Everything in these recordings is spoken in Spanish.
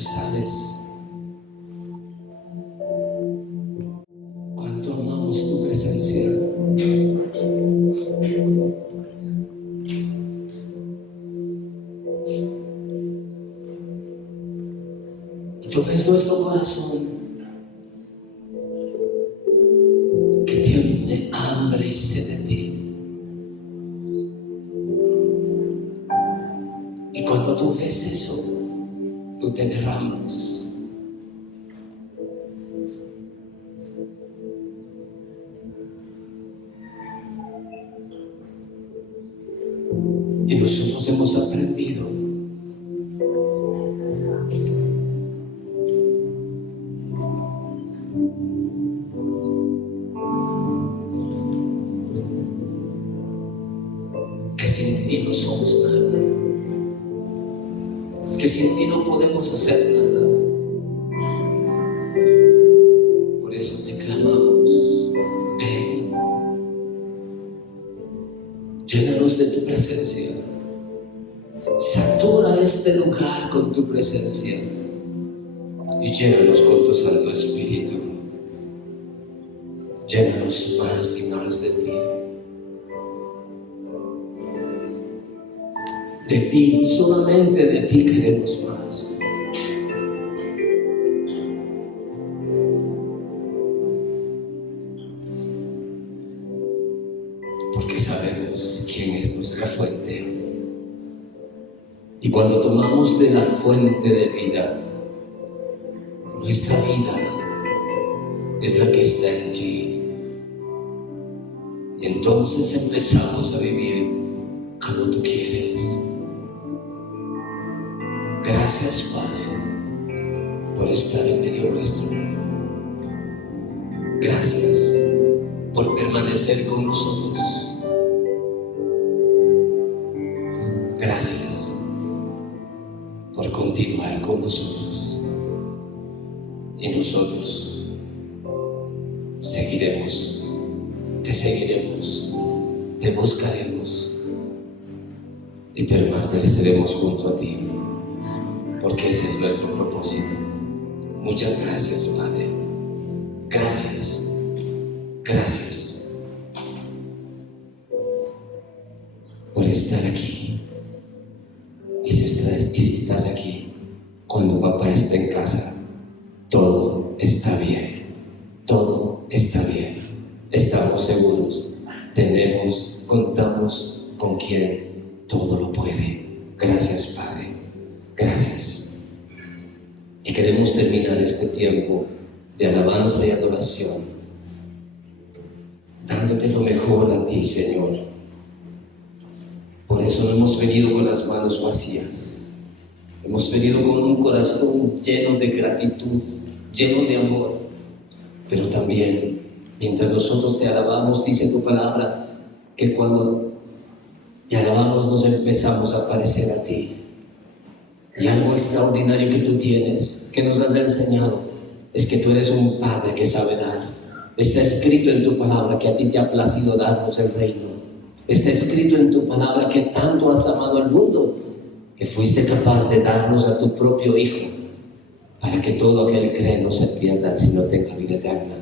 tú sabes cuánto amamos tu presencia. Y tú ves nuestro corazón que tiene hambre y sed de ti. Y cuando tú ves eso, tú te derramas. Y nosotros hemos aprendido que sin ti no somos nada, que sin ti no podemos hacer nada. Por eso te clamamos, ven, llénanos de tu presencia, satura este lugar con tu presencia y llénanos con tu Santo Espíritu. Llénanos más y más de ti. De ti, solamente de ti queremos más. Porque sabemos quién es nuestra fuente. Y cuando tomamos de la fuente de vida, nuestra vida es la que está en ti. Y entonces empezamos a vivir como tú quieres. Gracias, Padre, por estar en medio nuestro. Gracias por permanecer con nosotros. Gracias por continuar con nosotros. Y nosotros seguiremos, te buscaremos y permaneceremos junto a ti. Porque ese es nuestro propósito. Muchas gracias, Padre. Gracias. Gracias por estar aquí. Y si estás aquí, cuando papá está en casa, todo está bien. Todo está bien. Estamos seguros. Contamos con quien todo lo puede. Gracias, Padre. Gracias. Y queremos terminar este tiempo de alabanza y adoración dándote lo mejor a ti, Señor. Por eso no hemos venido con las manos vacías. Hemos venido con un corazón lleno de gratitud, lleno de amor. Pero también, mientras nosotros te alabamos, dice tu palabra, que cuando te alabamos nos empezamos a parecer a ti. Y algo extraordinario que tú tienes, que nos has enseñado, es que tú eres un Padre que sabe dar. Está escrito en tu palabra que a ti te ha placido darnos el reino. Está escrito en tu palabra que tanto has amado al mundo, que fuiste capaz de darnos a tu propio Hijo, para que todo aquel que cree no se pierda, sino tenga vida eterna.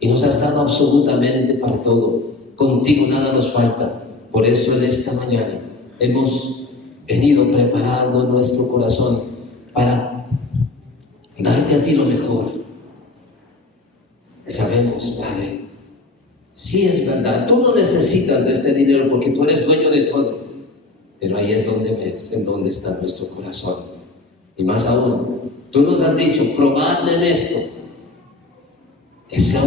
Y nos has dado absolutamente para todo. Contigo nada nos falta. Por eso en esta mañana hemos venido preparando nuestro corazón para darte a ti lo mejor. Sabemos, Padre, sí es verdad, tú no necesitas de este dinero porque tú eres dueño de todo, pero ahí es donde ves, en donde está nuestro corazón. Y más aún, tú nos has dicho, probadme en esto. Es la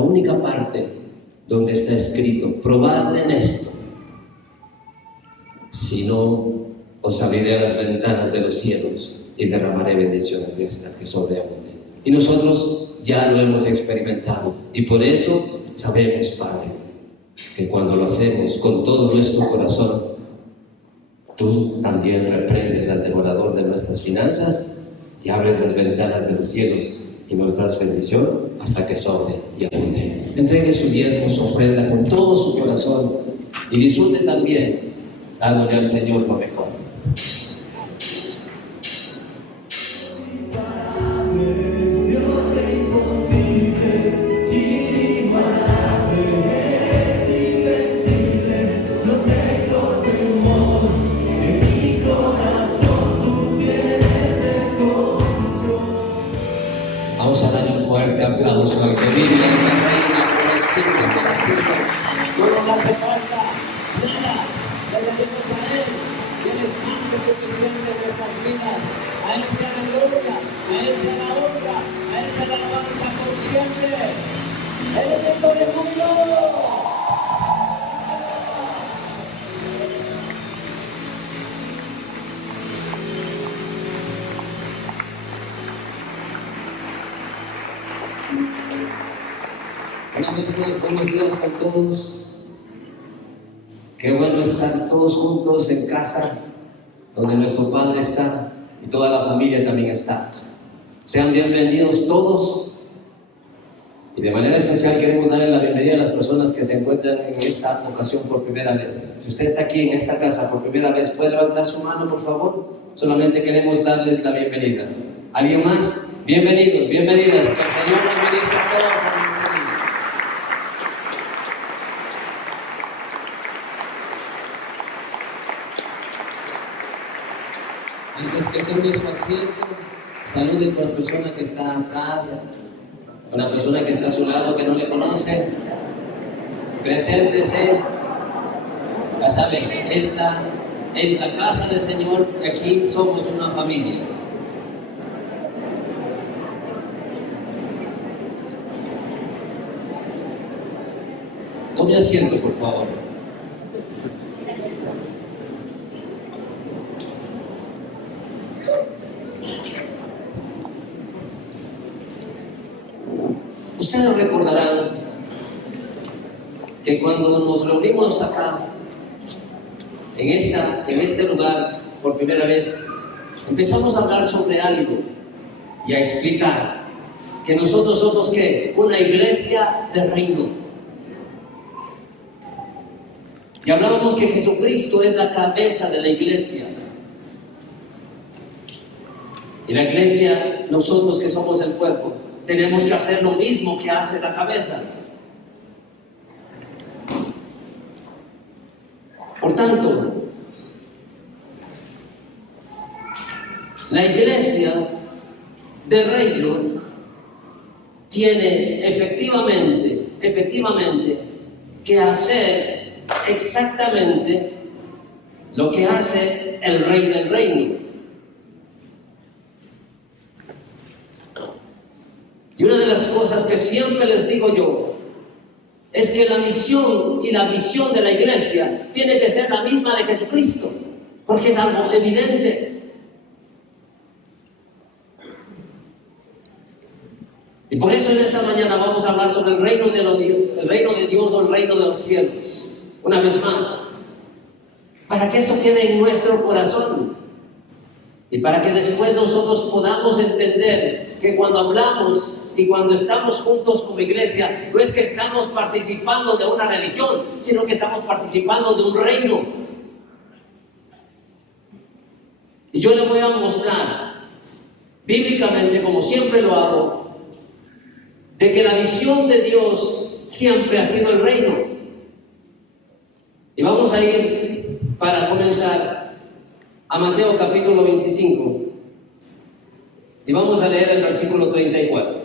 única parte donde está escrito, probadme en esto. Si no, os abriré las ventanas de los cielos y derramaré bendiciones de esta que sobreabunde. Y nosotros ya lo hemos experimentado. Y por eso sabemos, Padre, que cuando lo hacemos con todo nuestro corazón, tú también reprendes al devorador de nuestras finanzas y abres las ventanas de los cielos y nos das bendición hasta que sobre y abunde. Entregue su diezmo, su ofrenda con todo su corazón y disfrute también dándole al Señor lo mejor. Vamos a darle un fuerte aplauso al que vive en la reina por siempre, por siempre. No nos hace falta nada, le pedimos a Él, que Él es más que suficiente en nuestras vidas. A Él sea la gloria, a Él sea la honra, a Él sea la alabanza por siempre. Él es el todo el mundo. Una vez más, buenos días con todos. Qué bueno estar todos juntos en casa, donde nuestro Padre está y toda la familia también está. Sean bienvenidos todos. Y de manera especial queremos darle la bienvenida a las personas que se encuentran en esta ocasión por primera vez. Si usted está aquí en esta casa por primera vez, ¿puede levantar su mano, por favor? Solamente queremos darles la bienvenida. ¿Alguien más? Bienvenidos, bienvenidas. Que el Señor nos bendiga a todos en este día. Antes que tome su asiento, salude con la persona que está atrás, con la persona que está a su lado que no le conoce. Preséntese. Ya saben, esta es la casa del Señor y aquí somos una familia. Tome asiento, por favor. Ustedes recordarán que cuando nos reunimos acá, en este lugar, por primera vez, empezamos a hablar sobre algo y a explicar que nosotros somos ¿qué? Una iglesia de reino. Y hablábamos que Jesucristo es la cabeza de la iglesia. Y la iglesia, nosotros que somos el cuerpo, tenemos que hacer lo mismo que hace la cabeza. Por tanto, la iglesia de reino tiene efectivamente que hacer exactamente lo que hace el rey del reino. Y una de las cosas que siempre les digo yo es que la misión y la visión de la iglesia tiene que ser la misma de Jesucristo, porque es algo evidente. Y por eso en esta mañana vamos a hablar sobre el reino de Dios o el reino de los cielos. Una vez más, para que esto quede en nuestro corazón y para que después nosotros podamos entender que cuando hablamos y cuando estamos juntos como iglesia, no es que estamos participando de una religión, sino que estamos participando de un reino. Y yo le voy a mostrar bíblicamente, como siempre lo hago, de que la visión de Dios siempre ha sido el reino. Y vamos a ir, para comenzar, a Mateo capítulo 25. Y vamos a leer el versículo 34.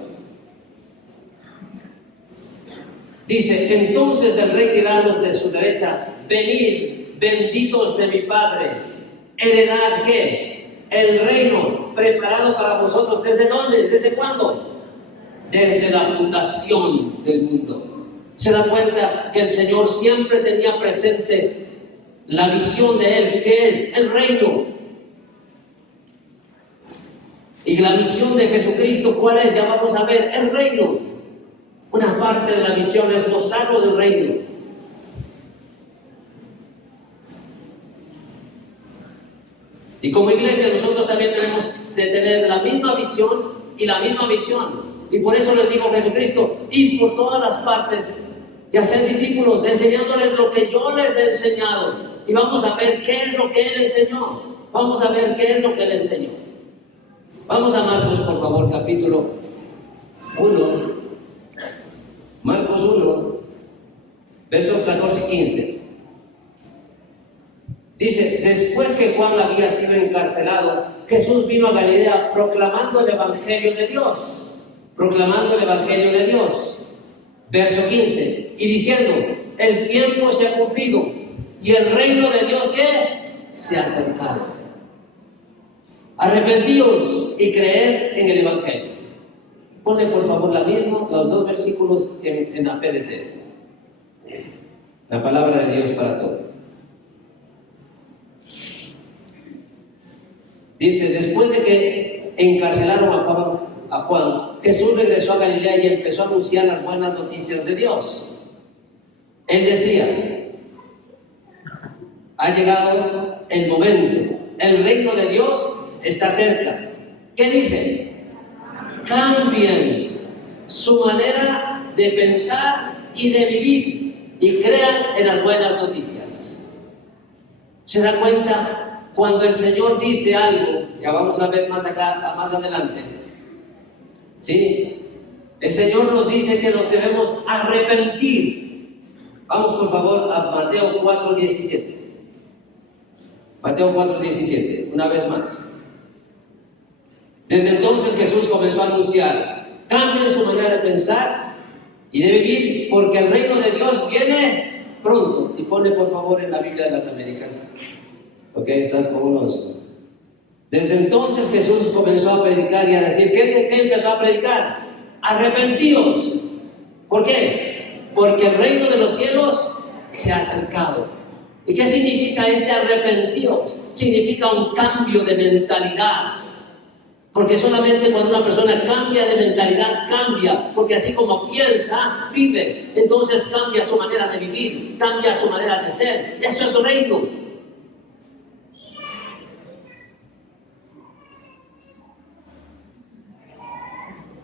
Dice: entonces el rey dirá a los de su derecha: venid, benditos de mi Padre, heredad ¿qué? El reino preparado para vosotros. ¿Desde dónde? ¿Desde cuándo? Desde la fundación del mundo. Se da cuenta que el Señor siempre tenía presente la visión de Él, que es el reino. Y la misión de Jesucristo, ¿cuál es? Ya vamos a ver, el reino. Una parte de la misión es mostrarnos el reino. Y como iglesia nosotros también tenemos de tener la misma visión y la misma misión. Y por eso les digo, Jesucristo, id por todas las partes y hacer discípulos, enseñándoles lo que yo les he enseñado. y vamos a ver qué es lo que Él enseñó. Vamos a ver qué es lo que Él enseñó. Vamos a Marcos, por favor, capítulo 1. Marcos 1, versos 14 y 15. Dice, después que Juan había sido encarcelado, Jesús vino a Galilea proclamando el Evangelio de Dios. Proclamando el Evangelio de Dios. Verso 15. Y diciendo, el tiempo se ha cumplido y el reino de Dios, ¿qué? Se ha acercado. Arrepentíos y creed en el Evangelio. Pone por favor los dos versículos en la PDT. La palabra de Dios para todos. Dice, después de que encarcelaron a Juan, Jesús regresó a Galilea y empezó a anunciar las buenas noticias de Dios. Él decía, ha llegado el momento, el reino de Dios está cerca. ¿Qué dice? Cambien su manera de pensar y de vivir y crean en las buenas noticias. ¿Se da cuenta? Cuando el Señor dice algo, ya vamos a ver más adelante, ¿sí? El Señor nos dice que nos debemos arrepentir. Vamos por favor a Mateo 4:17. Mateo 4:17, una vez más. Desde entonces Jesús comenzó a anunciar, cambien su manera de pensar y de vivir, porque el reino de Dios viene pronto. Y pone por favor en la Biblia de las Américas. Ok, estás con unos. Desde entonces Jesús comenzó a predicar y a decir, ¿qué empezó a predicar? Arrepentíos. ¿Por qué? Porque el reino de los cielos se ha acercado. ¿Y qué significa este arrepentíos? Significa un cambio de mentalidad. Porque solamente cuando una persona cambia de mentalidad, cambia, porque así como piensa, vive. Entonces cambia su manera de vivir, cambia su manera de ser. Eso es reino.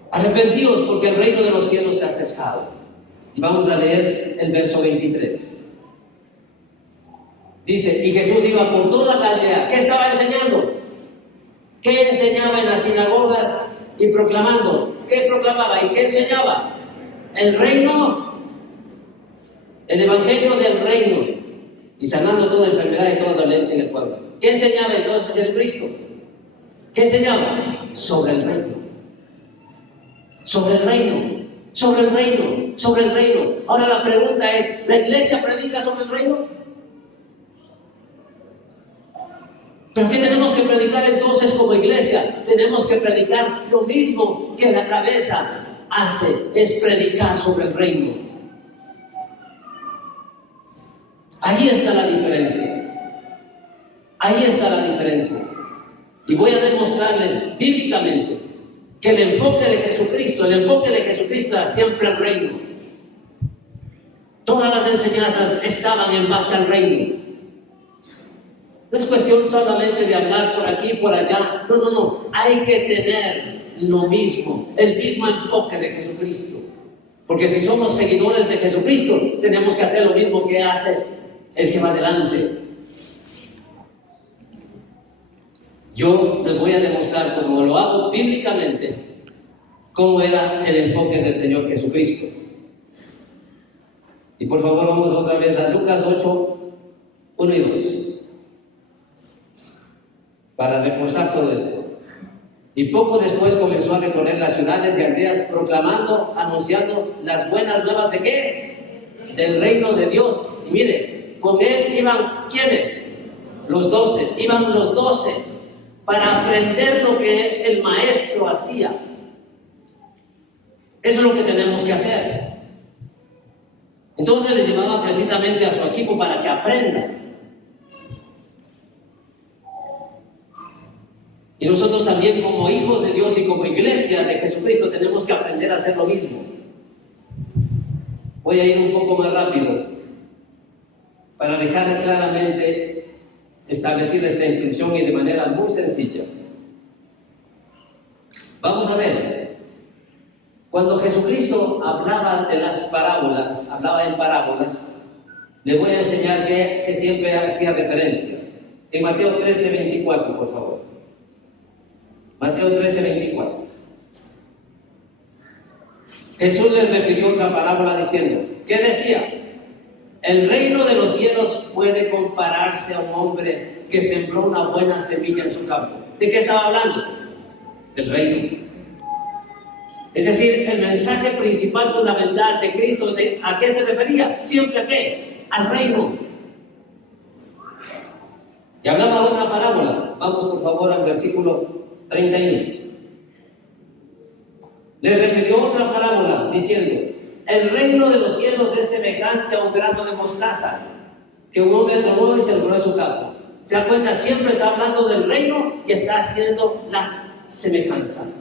Arrepentíos porque el reino de los cielos se ha acercado. Y vamos a leer el verso 23. Dice, y Jesús iba por toda Galilea. ¿Qué estaba enseñando? ¿Qué enseñaba en las sinagogas? Y proclamando. ¿Qué proclamaba y qué enseñaba? El reino, el evangelio del reino. Y sanando toda enfermedad y toda dolencia en el pueblo. ¿Qué enseñaba entonces Jesucristo? ¿Qué enseñaba? Sobre el reino. Sobre el reino, sobre el reino, sobre el reino. Ahora la pregunta es, ¿la iglesia predica sobre el reino? ¿Pero qué tenemos que predicar entonces como iglesia? Tenemos que predicar lo mismo que la cabeza hace, es predicar sobre el reino. Ahí está la diferencia. Ahí está la diferencia. Y voy a demostrarles bíblicamente que el enfoque de Jesucristo era siempre el reino. Todas las enseñanzas estaban en base al reino. No es cuestión solamente de hablar por aquí y por allá. No. Hay que tener lo mismo, el mismo enfoque de Jesucristo. Porque si somos seguidores de Jesucristo, tenemos que hacer lo mismo que hace el que va adelante. Yo les voy a demostrar, como lo hago bíblicamente, cómo era el enfoque del Señor Jesucristo. Y por favor vamos otra vez a Lucas 8, 1 y 2, para reforzar todo esto. Y poco después comenzó a recorrer las ciudades y aldeas, proclamando, anunciando las buenas nuevas ¿de qué? Del reino de Dios. Y mire, con él iban, ¿quiénes? Los 12, iban los 12. Para aprender lo que el maestro hacía. Eso es lo que tenemos que hacer. Entonces les llevaba precisamente a su equipo para que aprendan. Y nosotros también como hijos de Dios y como iglesia de Jesucristo tenemos que aprender a hacer lo mismo. Voy a ir un poco más rápido para dejar claramente establecida esta instrucción y de manera muy sencilla. Vamos a ver, cuando Jesucristo hablaba de las parábolas, hablaba en parábolas, le voy a enseñar que siempre hacía referencia. En Mateo 13, 24, por favor. Mateo 13, 24. Jesús les refirió otra parábola diciendo, ¿qué decía? El reino de los cielos puede compararse a un hombre que sembró una buena semilla en su campo. ¿De qué estaba hablando? Del reino. Es decir, el mensaje principal, fundamental de Cristo, ¿a qué se refería? ¿Siempre a qué? Al reino. Y hablaba otra parábola. Vamos por favor al versículo 31. Le refirió otra parábola diciendo, el reino de los cielos es semejante a un grano de mostaza que un hombre tomó y sembró en su campo. ¿Se da cuenta? Siempre está hablando del reino y está haciendo la semejanza.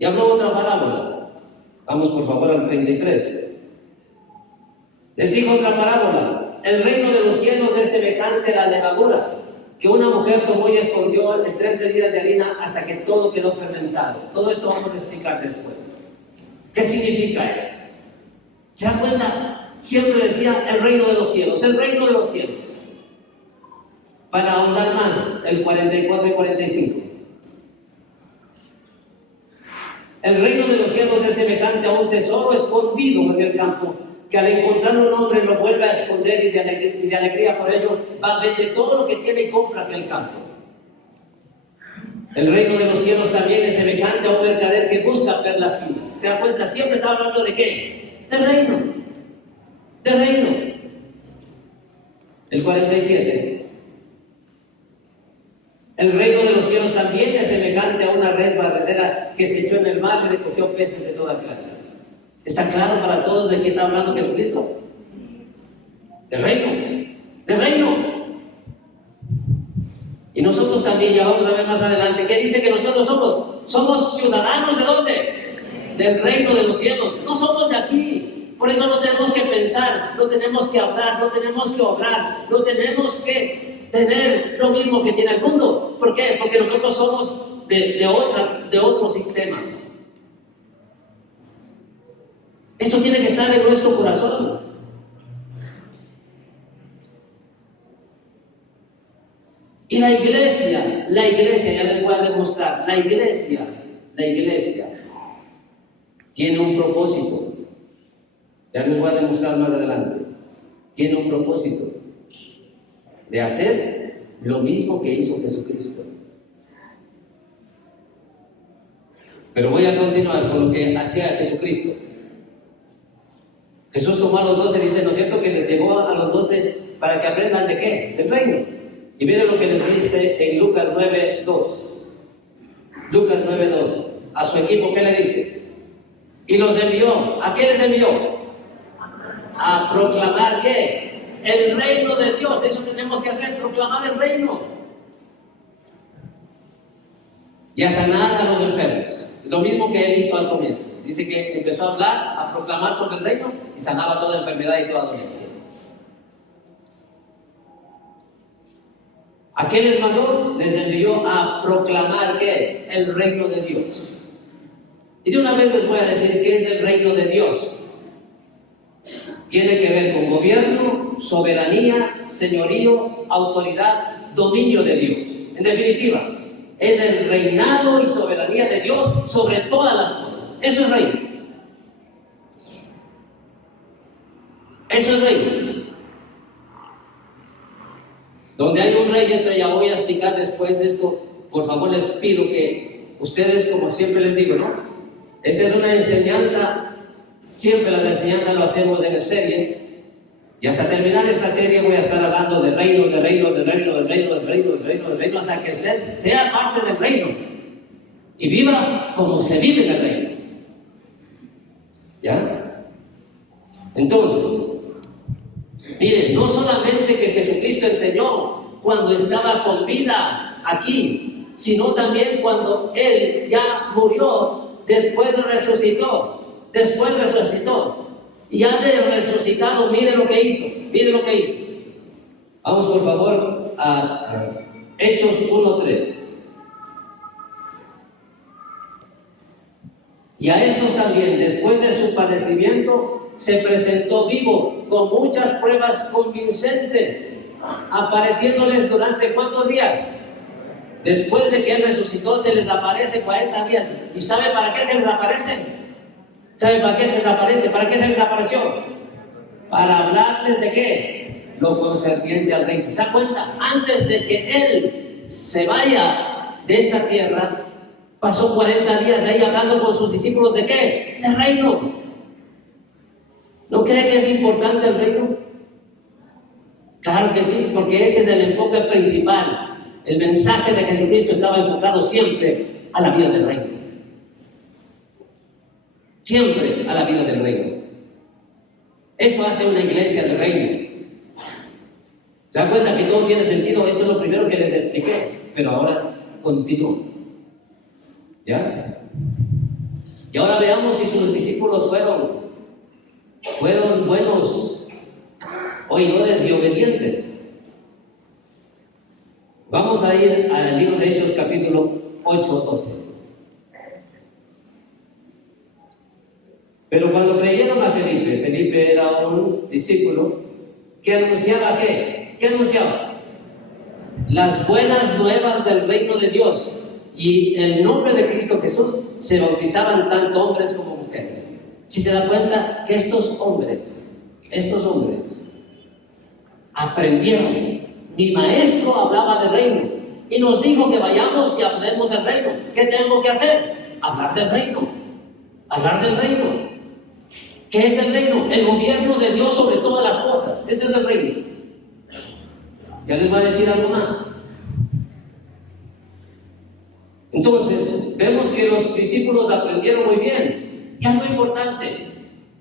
Y habló otra parábola. Vamos por favor al 33. Les dijo otra parábola. El reino de los cielos es semejante a la levadura que una mujer tomó y escondió en 3 medidas de harina hasta que todo quedó fermentado. Todo esto vamos a explicar después. ¿Qué significa esto? ¿Se da cuenta? Siempre decía el reino de los cielos, el reino de los cielos. Para ahondar más, el 44 y 45. El reino de los cielos es semejante a un tesoro escondido en el campo, que al encontrar un hombre lo vuelve a esconder y de alegría por ello va a vender todo lo que tiene y compra aquel campo. El reino de los cielos también es semejante a un mercader que busca perlas finas. ¿Se da cuenta? Siempre está hablando de qué? Del reino. Del reino. El 47. El reino de los cielos también es semejante a una red barredera que se echó en el mar y recogió peces de toda clase. ¿Está claro para todos de qué está hablando Jesucristo? Del reino. Del reino. Y nosotros también, ya vamos a ver más adelante, ¿qué dice que nosotros somos? Somos ciudadanos ¿de dónde? Del reino de los cielos. No somos de aquí. Por eso no tenemos que pensar, no tenemos que hablar, no tenemos que obrar, no tenemos que tener lo mismo que tiene el mundo. ¿Por qué? Porque nosotros somos de otro sistema. Esto tiene que estar en nuestro corazón. Y la iglesia, ya les voy a demostrar, la iglesia tiene un propósito. Ya les voy a demostrar más adelante. Tiene un propósito de hacer lo mismo que hizo Jesucristo. Pero voy a continuar con lo que hacía Jesucristo. Jesús tomó a los 12, dice, ¿no es cierto?, que les llevó a los 12 para que aprendan ¿de qué? Del reino. Y miren lo que les dice en Lucas 9:2. Lucas 9:2. A su equipo, ¿qué le dice? Y los envió. ¿A qué les envió? A proclamar ¿qué? El reino de Dios. Eso tenemos que hacer, proclamar el reino. Y a sanar a los enfermos. Lo mismo que él hizo al comienzo. Dice que empezó a hablar, a proclamar sobre el reino y sanaba toda enfermedad y toda dolencia. ¿A qué les mandó? Les envió a proclamar ¿qué? El reino de Dios. Y de una vez les voy a decir qué es el reino de Dios. Tiene que ver con gobierno, soberanía, señorío, autoridad, dominio de Dios. En definitiva, es el reinado y soberanía de Dios sobre todas las cosas. Eso es reino. Eso es reino. Donde hay un rey, esto ya voy a explicar después de esto. Por favor, les pido que ustedes, como siempre les digo, ¿no? Esta es una enseñanza. Siempre las enseñanzas lo hacemos en serie. Y hasta terminar esta serie voy a estar hablando de reino, hasta que usted sea parte del reino y viva como se vive en el reino. ¿Ya? Entonces, miren, no solamente que Jesucristo enseñó cuando estaba con vida aquí, sino también cuando Él ya murió, después resucitó. Y ya de resucitado, mire lo que hizo. Vamos por favor a Hechos 1:3. Y a estos también, después de su padecimiento, se presentó vivo con muchas pruebas convincentes, apareciéndoles durante ¿cuántos días? Después de que Él resucitó, se les aparece 40 días. ¿Y sabe para qué se les aparece? ¿Sabe para qué se les aparece? ¿Para qué se les apareció? Para hablarles de qué? Lo concerniente al reino. ¿Se da cuenta? Antes de que Él se vaya de esta tierra, pasó 40 días ahí hablando con sus discípulos ¿de qué? Del reino. ¿No cree que es importante el reino? Claro que sí, porque ese es el enfoque principal. El mensaje de Jesucristo estaba enfocado siempre a la vida del reino. Siempre a la vida del reino. Eso hace una iglesia del reino. ¿Se dan cuenta que todo tiene sentido? Esto es lo primero que les expliqué, pero ahora continúo. ¿Ya? Y ahora veamos si sus discípulos fueron buenos oidores y obedientes. Vamos a ir al libro de Hechos capítulo 8-12. Pero cuando creyeron a Felipe era un discípulo que anunciaba ¿qué? ¿Qué anunciaba? Las buenas nuevas del reino de Dios. Y en el nombre de Cristo Jesús se bautizaban tanto hombres como mujeres. Si se da cuenta que estos hombres aprendieron. Mi maestro hablaba del reino y nos dijo que vayamos y hablemos del reino. ¿Qué tengo que hacer? Hablar del reino. Hablar del reino. ¿Qué es el reino? El gobierno de Dios sobre todas las cosas. Ese es el reino. Ya les voy a decir algo más. Entonces, vemos que los discípulos aprendieron muy bien. Y algo importante,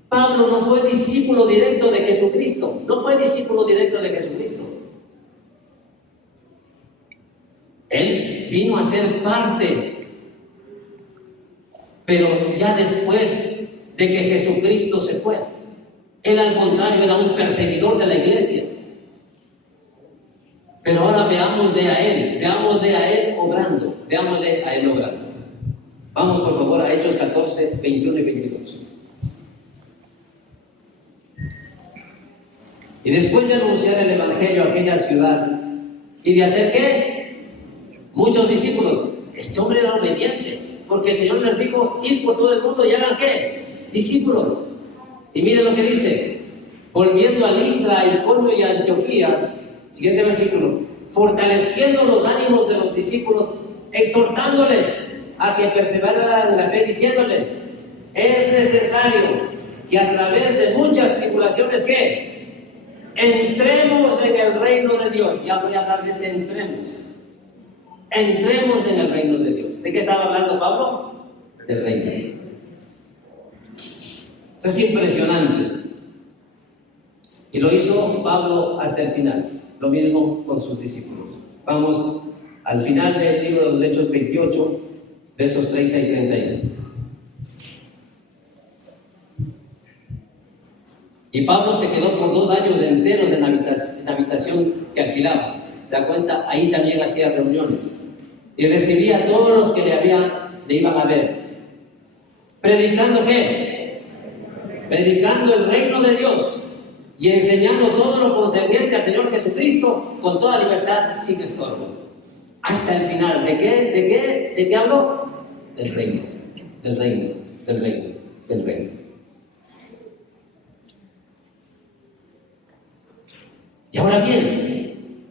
Pablo no fue discípulo directo de Jesucristo. No fue discípulo directo de Jesucristo. Él vino a ser parte, pero ya después de que Jesucristo se fue. Él al contrario era un perseguidor de la iglesia. Pero ahora veámosle a Él obrando, veámosle a Él obrando. Vamos por favor a Hechos 14, 21 y 22. Y después de anunciar el evangelio a aquella ciudad y de hacer ¿qué? Muchos discípulos. Este hombre era obediente, porque el Señor les dijo, id por todo el mundo y hagan ¿qué? Discípulos. Y miren lo que dice, volviendo a Listra, Iconio y Antioquía, siguiente versículo, fortaleciendo los ánimos de los discípulos, exhortándoles a que perseveraran en la fe, diciéndoles, es necesario que a través de muchas tribulaciones ¿qué? Entremos en el reino de Dios. Ya voy a hablar de ese entremos en el reino de Dios. ¿De qué estaba hablando Pablo? Del reino. Esto es impresionante. Y lo hizo Pablo hasta el final. Lo mismo con sus discípulos. Vamos al final del libro de los Hechos 28, versos 30 y 31. Y Pablo se quedó por 2 años enteros en la habitación que alquilaba. ¿Se da cuenta? Ahí también hacía reuniones. Y recibía a todos los que le iban a ver. ¿Predicando qué? Predicando el reino de Dios. Y enseñando todo lo concerniente al Señor Jesucristo con toda libertad, sin estorbo. Hasta el final. ¿De qué? ¿De qué habló? Del reino. Del reino. Del reino. Del reino. Y ahora bien,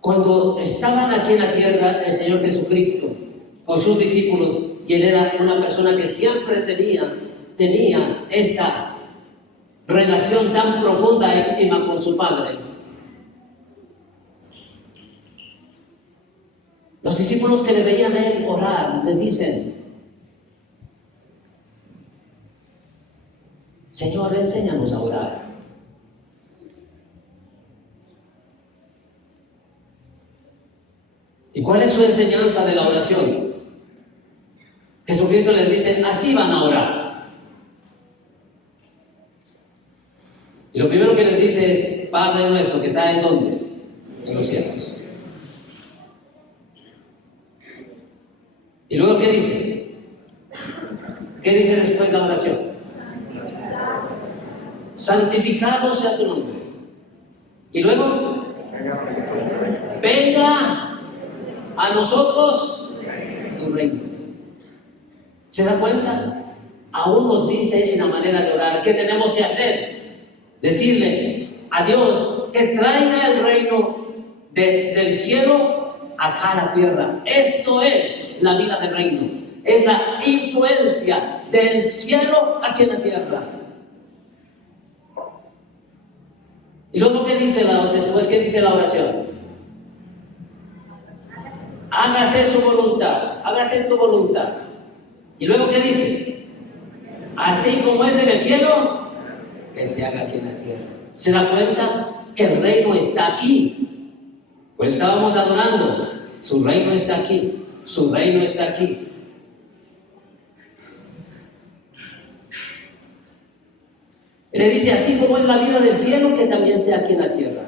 cuando estaban aquí en la tierra el Señor Jesucristo con sus discípulos, y Él era una persona que siempre tenía esta relación tan profunda e íntima con su Padre, los discípulos que le veían a Él orar, le dicen, Señor, enséñanos a orar. ¿Y cuál es su enseñanza de la oración? Jesucristo les dice, así van a orar. Y lo primero que les dice es, Padre nuestro que está en ¿dónde? En los cielos. ¿Y luego qué dice? ¿Qué dice después la oración? Santificado sea tu nombre. Y luego, venga a nosotros tu reino. ¿Se da cuenta? Aún nos dice en la manera de orar, ¿qué tenemos que hacer? Decirle a Dios que traiga el reino del cielo acá a la tierra. Esto es la vida del reino. Es la influencia del cielo aquí en la tierra. Y luego, ¿qué dice después? ¿Qué dice la oración? Hágase su voluntad, hágase tu voluntad. Y luego, ¿qué dice? Así como es en el cielo, que se haga aquí en la tierra. ¿Se da cuenta que el reino está aquí? Pues estábamos adorando. Su reino está aquí. Su reino está aquí. Le dice, así como es la vida del cielo, que también sea aquí en la tierra.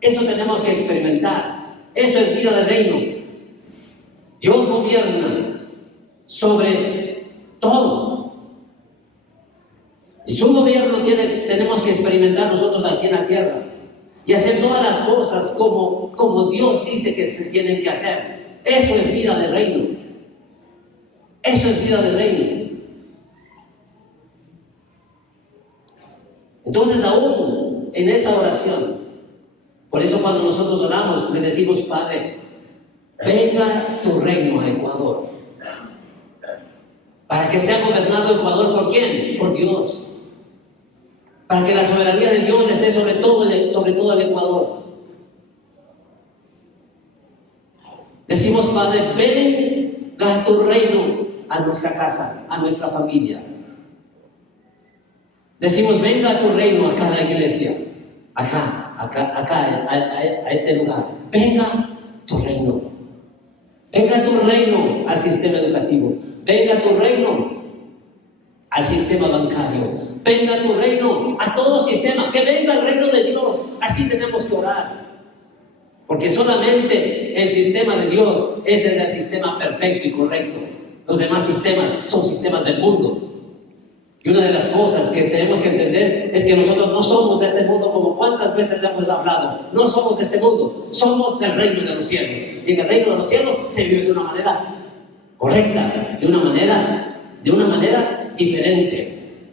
Eso tenemos que experimentar. Eso es vida del reino. Dios gobierna sobre todo. Y su gobierno tenemos que experimentar nosotros aquí en la tierra. Y hacer todas las cosas como Dios dice que se tienen que hacer. Eso es vida del reino. Eso es vida del reino. Entonces, aún en esa oración, por eso cuando nosotros oramos, le decimos, Padre, venga tu reino a Ecuador. Para que sea gobernado Ecuador, ¿por quién? Por Dios. Para que la soberanía de Dios esté sobre todo el Ecuador. Decimos, Padre, venga tu reino a nuestra casa, a nuestra familia. Decimos, venga tu reino acá a la iglesia, acá, a este lugar. Venga tu reino. Venga tu reino al sistema educativo. Venga tu reino al sistema bancario. Venga tu reino a todo sistema. Que venga el reino de Dios. Así tenemos que orar. Porque solamente el sistema de Dios es el sistema perfecto y correcto. Los demás sistemas son sistemas del mundo. Y una de las cosas que tenemos que entender es que nosotros no somos de este mundo, como cuántas veces hemos hablado. No somos de este mundo, somos del reino de los cielos. Y en el reino de los cielos se vive de una manera correcta, de una manera diferente.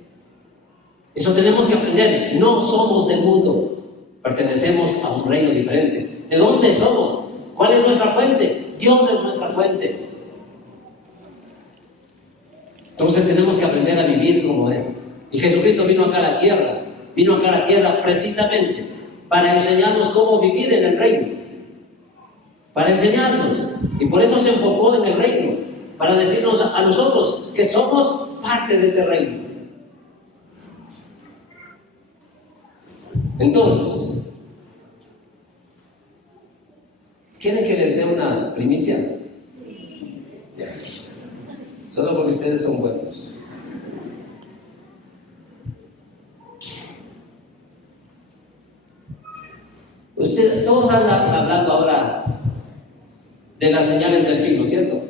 Eso tenemos que aprender. No somos del mundo, pertenecemos a un reino diferente. ¿De dónde somos? ¿Cuál es nuestra fuente? Dios es nuestra fuente. Entonces tenemos que aprender a vivir como Él. Y Jesucristo vino acá a la tierra precisamente para enseñarnos cómo vivir en el reino. Para enseñarnos. Y por eso se enfocó en el reino. Para decirnos a nosotros que somos parte de ese reino. Entonces, ¿quieren que les dé una primicia? Sí. Ya. Solo porque ustedes son buenos. Todos andan hablando ahora de las señales del fin, ¿no es cierto?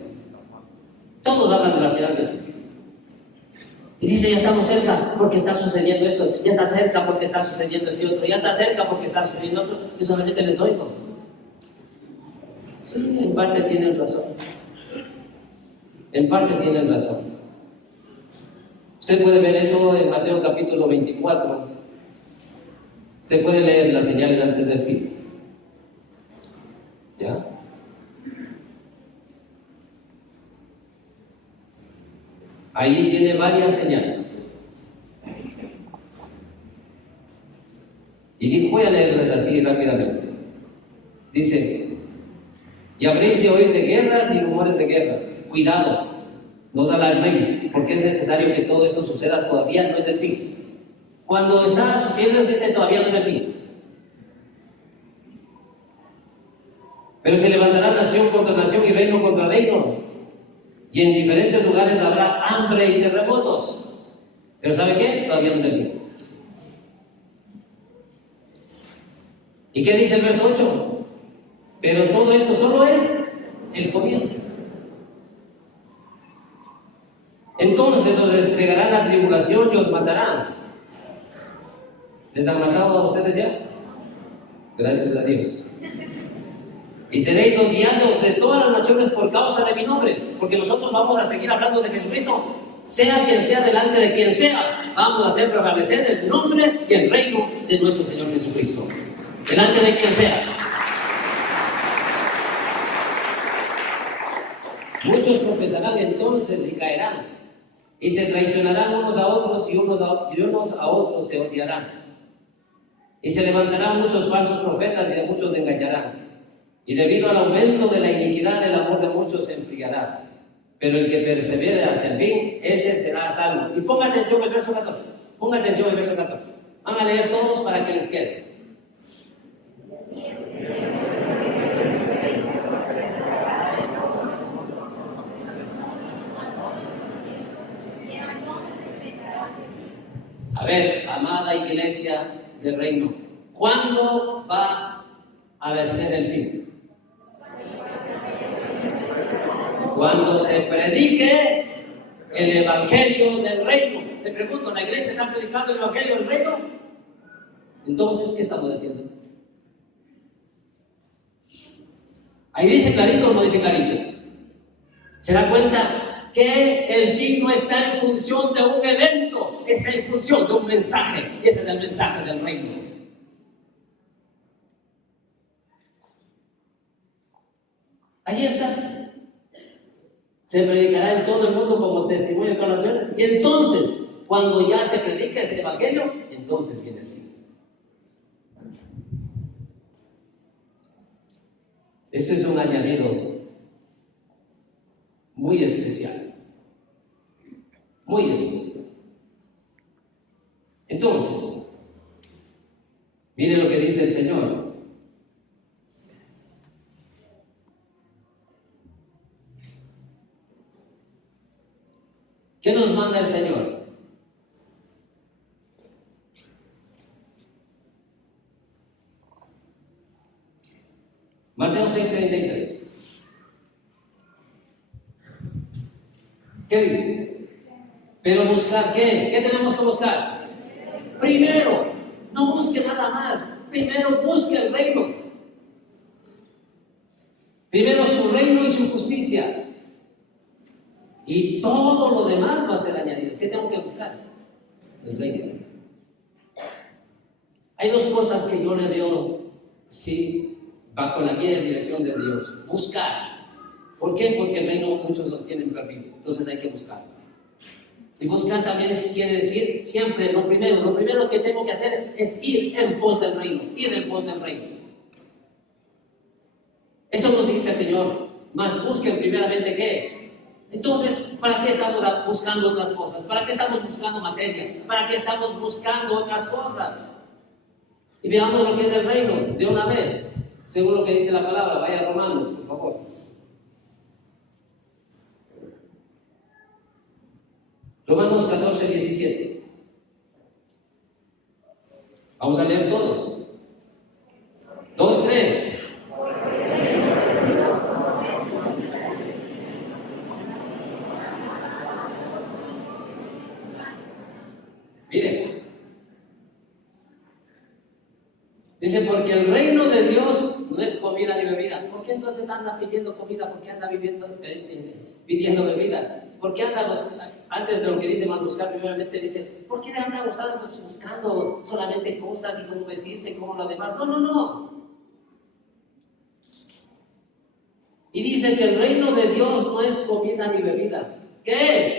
Todos hablan de las señales del fin. Y dice, ya estamos cerca porque está sucediendo esto, ya está cerca porque está sucediendo este otro, ya está cerca porque está sucediendo otro. Yo solamente les oigo. Sí, en parte tienen razón. En parte tienen razón. Usted puede ver eso en Mateo capítulo 24. Usted puede leer las señales antes del fin. ¿Ya? Ahí tiene varias señales. Y voy a leerlas así rápidamente. Dice, y habréis de oír de guerras y rumores de guerras. Cuidado, no os alarméis, porque es necesario que todo esto suceda, todavía no es el fin. Cuando está sucediendo, dice todavía no es el fin. Pero se levantará nación contra nación y reino contra reino. Y en diferentes lugares habrá hambre y terremotos. Pero ¿sabe qué? Todavía no es el fin. ¿Y qué dice el verso 8? Pero todo esto solo es el comienzo. Entonces os entregarán la tribulación y os matarán. ¿Les han matado a ustedes ya? Gracias a Dios. Y seréis odiados de todas las naciones por causa de mi nombre, porque nosotros vamos a seguir hablando de Jesucristo, sea quien sea, delante de quien sea. Vamos a hacer prevalecer el nombre y el reino de nuestro Señor Jesucristo, delante de quien sea. Muchos tropezarán entonces y caerán, y se traicionarán unos a otros, y unos a otros se odiarán. Y se levantarán muchos falsos profetas y a muchos engañarán. Y debido al aumento de la iniquidad, el amor de muchos se enfriará. Pero el que persevere hasta el fin, ese será salvo. Y ponga atención al verso 14. Ponga atención al verso 14. Van a leer todos para que les quede. A ver, amada iglesia del reino, ¿cuándo va a vencer el fin? Cuando se predique el evangelio del reino. Le pregunto, ¿la iglesia está predicando el evangelio del reino? Entonces, ¿qué estamos haciendo? Ahí dice clarito o no dice clarito. ¿Se da cuenta que el fin no está en función de un evento, está en función de un mensaje? Ese es el mensaje del reino. Allí está. Se predicará en todo el mundo como testimonio de todas las naciones. Y entonces, cuando ya se predica este evangelio, entonces viene el fin. Este es un añadido muy especial. Muy especial. Entonces, mire lo que dice el Señor. ¿Qué nos manda el Señor? Mateo 6:33. ¿Qué dice? Pero buscar, ¿qué? ¿Qué tenemos que buscar? Primero, no busque nada más. Primero busque el reino. Primero su reino y su justicia. Y todo lo demás va a ser añadido. ¿Qué tengo que buscar? El reino. Hay dos cosas que yo le veo, sí, bajo la guía y dirección de Dios. Buscar. ¿Por qué? Porque el reino muchos lo tienen perdido. Entonces hay que buscar. Y buscar también quiere decir siempre lo primero que tengo que hacer es ir en pos del reino. Ir en pos del reino. Eso nos dice el Señor. Mas busquen primeramente ¿qué? Entonces, ¿para qué estamos buscando otras cosas? ¿Para qué estamos buscando materia? ¿Para qué estamos buscando otras cosas? Y veamos lo que es el reino de una vez, según lo que dice la palabra. Vaya a Romanos, por favor. Romanos 14:17. Vamos a leer todos. 2, 3. Miren, dice, porque el reino de Dios no es comida ni bebida. ¿Por qué entonces anda pidiendo comida? ¿Por qué anda pidiendo bebida? ¿Por qué anda antes de lo que dice más buscar, primeramente dice, ¿por qué anda buscando solamente cosas y cómo vestirse y cómo lo demás? No. Y dice que el reino de Dios no es comida ni bebida. ¿Qué es?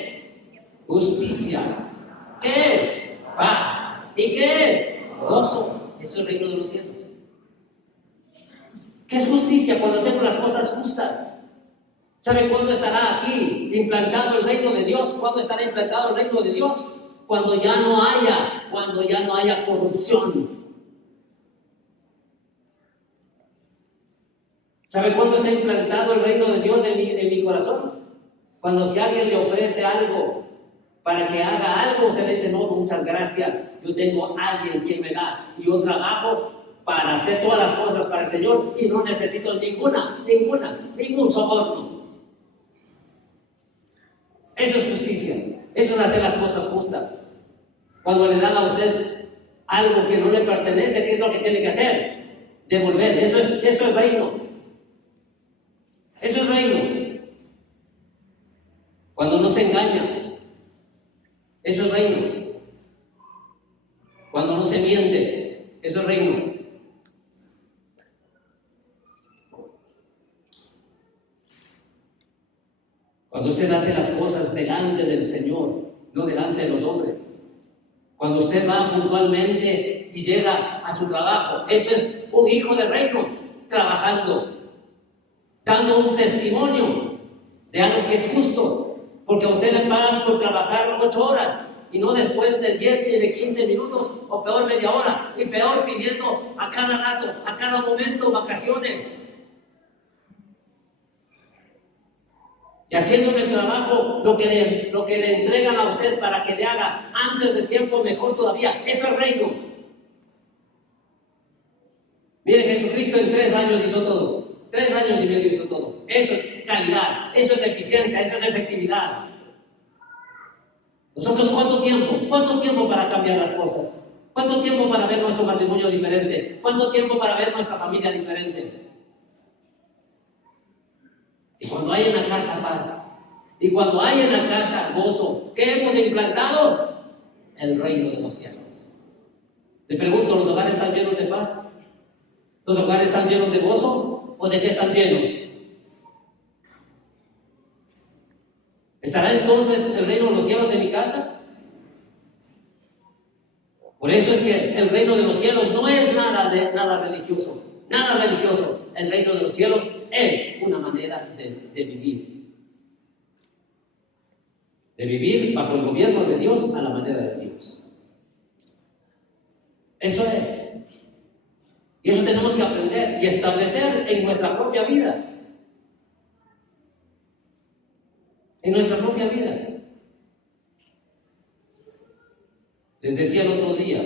Justicia. ¿Qué es? Paz. ¿Y qué es? Gozo. Eso es el reino de los cielos. ¿Qué es justicia? Cuando hacemos las cosas justas. ¿Sabe cuándo estará aquí implantado el reino de Dios? ¿Cuándo estará implantado el reino de Dios? Cuando ya no haya corrupción. ¿Sabe cuándo está implantado el reino de Dios en mi corazón? Cuando si alguien le ofrece algo para que haga algo, usted le dice, no, muchas gracias, yo tengo a alguien que me da, y yo trabajo para hacer todas las cosas para el Señor y no necesito ningún soborno. Eso es justicia. Eso es hacer las cosas justas. Cuando le dan a usted algo que no le pertenece, ¿qué es lo que tiene que hacer? Devolver. Eso es reino. Eso es reino. Cuando no se engaña, eso es reino. Cuando no se miente, eso es reino. Cuando usted hace las cosas delante del Señor, no delante de los hombres. Cuando usted va puntualmente y llega a su trabajo, eso es un hijo del reino, trabajando, dando un testimonio de algo que es justo, porque a usted le pagan por trabajar 8 horas y no después de 10 ni de 15 minutos, o peor media hora, y peor pidiendo a cada rato, a cada momento vacaciones. Y haciendo el trabajo lo que le entregan a usted para que le haga antes de tiempo, mejor todavía. Eso es reino. Mire, Jesucristo en 3 años hizo todo. 3 años y medio hizo todo. Eso es calidad, eso es eficiencia, eso es efectividad. Nosotros, ¿cuánto tiempo? ¿Cuánto tiempo para cambiar las cosas? ¿Cuánto tiempo para ver nuestro matrimonio diferente? ¿Cuánto tiempo para ver nuestra familia diferente? Y cuando hay en la casa paz, y cuando hay en la casa gozo, ¿qué hemos implantado? El reino de los cielos. Le pregunto, ¿los hogares están llenos de paz? ¿Los hogares están llenos de gozo? ¿O de qué están llenos? ¿Estará entonces el reino de los cielos en mi casa? Por eso es que el reino de los cielos no es nada religioso. Nada religioso. El reino de los cielos es una manera de vivir. De vivir bajo el gobierno de Dios a la manera de Dios. Eso es. Y eso tenemos que aprender y establecer en nuestra propia vida. En nuestra propia vida. Les decía el otro día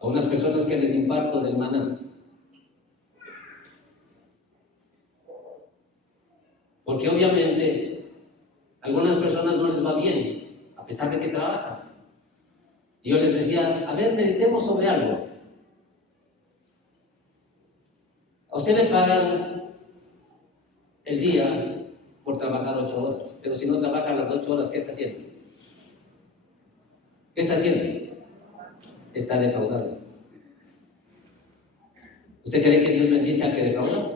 a unas personas que les imparto del maná. Porque obviamente a algunas personas no les va bien, a pesar de que trabajan. Y yo les decía, a ver, meditemos sobre algo. A usted le pagan el día por trabajar 8 horas, pero si no trabaja las 8 horas, ¿qué está haciendo? ¿Qué está haciendo? Está defraudando. ¿Usted cree que Dios bendice al que defrauda?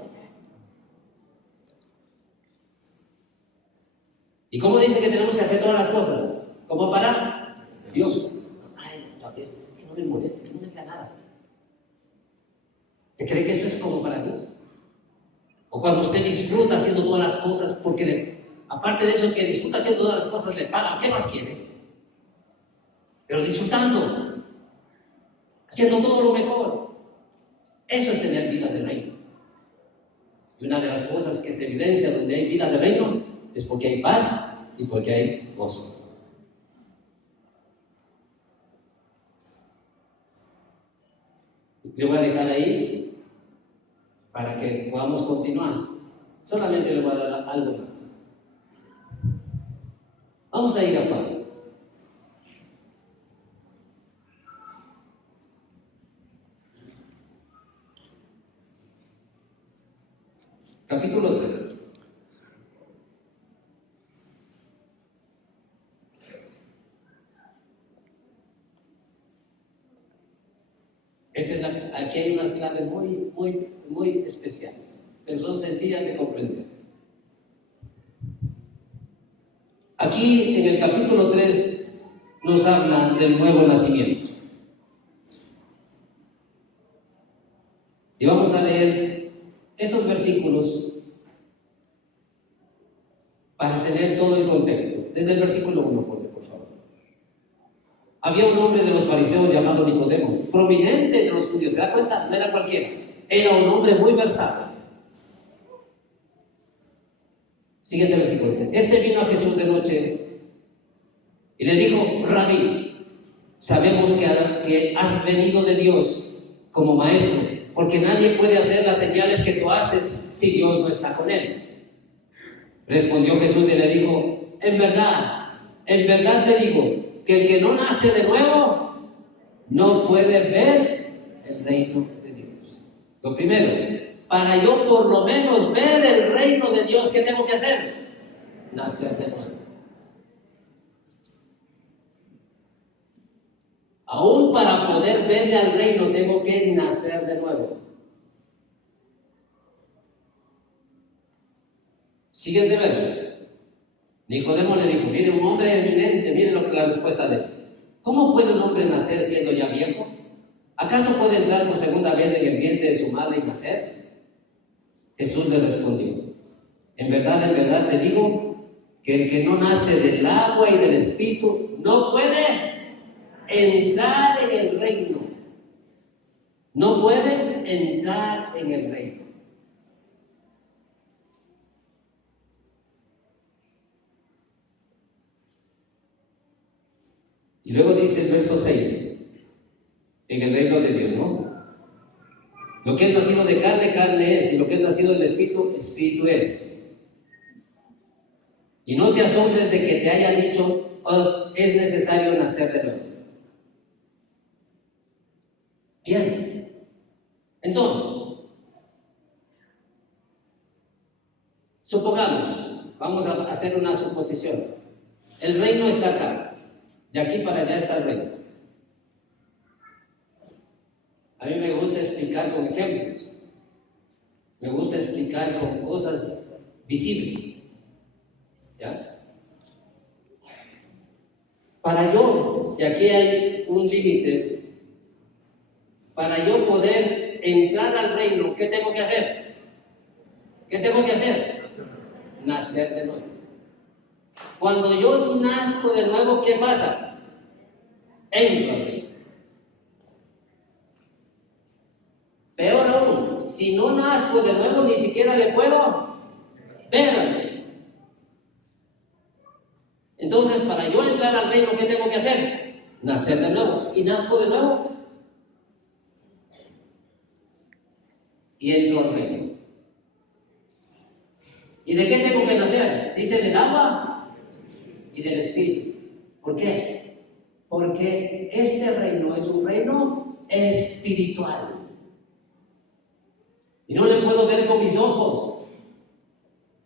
¿Y cómo dice que tenemos que hacer todas las cosas? ¿Cómo para Dios? Ay, tal vez que no me moleste, que no me diga nada. ¿Usted cree que eso es como para Dios? O cuando usted disfruta haciendo todas las cosas, porque aparte de eso, que disfruta haciendo todas las cosas, le pagan. ¿Qué más quiere? Pero disfrutando, haciendo todo lo mejor. Eso es tener vida de reino. Y una de las cosas que se evidencia donde hay vida de reino es porque hay paz y porque hay gozo. Le voy a dejar ahí para que podamos continuar. Solamente le voy a dar algo más. Vamos a ir a Pablo. Capítulo 3. Aquí hay unas claves muy especiales, pero son sencillas de comprender. Aquí en el capítulo 3 nos habla del nuevo nacimiento. Y vamos a leer estos versículos para tener todo el contexto. Desde el versículo 1, ponle, por favor. Había un hombre de los fariseos llamado Nicodemo, prominente entre los judíos. ¿Se da cuenta? No era cualquiera. Era un hombre muy versado. Siguiente versículo dice: este vino a Jesús de noche y le dijo: Rabí, sabemos que has venido de Dios como maestro, porque nadie puede hacer las señales que tú haces si Dios no está con él. Respondió Jesús y le dijo: en verdad en verdad te digo que el que no nace de nuevo no puede ver el reino de Dios. Lo primero, para yo por lo menos ver el reino de Dios, ¿qué tengo que hacer? Nacer de nuevo. Aún para poder verle al reino tengo que nacer de nuevo. Siguiente verso. Nicodemo le dijo, mire, un hombre eminente, mire lo que la respuesta de él. ¿Cómo puede un hombre nacer siendo ya viejo? ¿Acaso puede entrar por segunda vez en el vientre de su madre y nacer? Jesús le respondió, en verdad te digo que el que no nace del agua y del espíritu no puede entrar en el reino. No puede entrar en el reino. Y luego dice el verso 6, en el reino de Dios, ¿no? Lo que es nacido de carne, carne es, y lo que es nacido del espíritu, espíritu es. Y no te asombres de que te haya dicho, es necesario nacer de nuevo. Bien. Entonces, supongamos, vamos a hacer una suposición. El reino está acá. De aquí para allá está el reino. A mí me gusta explicar con ejemplos. Me gusta explicar con cosas visibles. ¿Ya? Para yo, si aquí hay un límite, para yo poder entrar al reino, ¿qué tengo que hacer? ¿Qué tengo que hacer? Nacer de nuevo. Cuando yo nazco de nuevo, ¿qué pasa? Entro al reino. Peor aún, si no nazco de nuevo, ni siquiera le puedo ver al reino. Entonces, para yo entrar al reino, ¿qué tengo que hacer? Nacer de nuevo. ¿Y nazco de nuevo? Y entro al reino. ¿Y de qué tengo que nacer? Dice del agua y del espíritu. ¿Por qué? Porque este reino es un reino espiritual. Y no le puedo ver con mis ojos,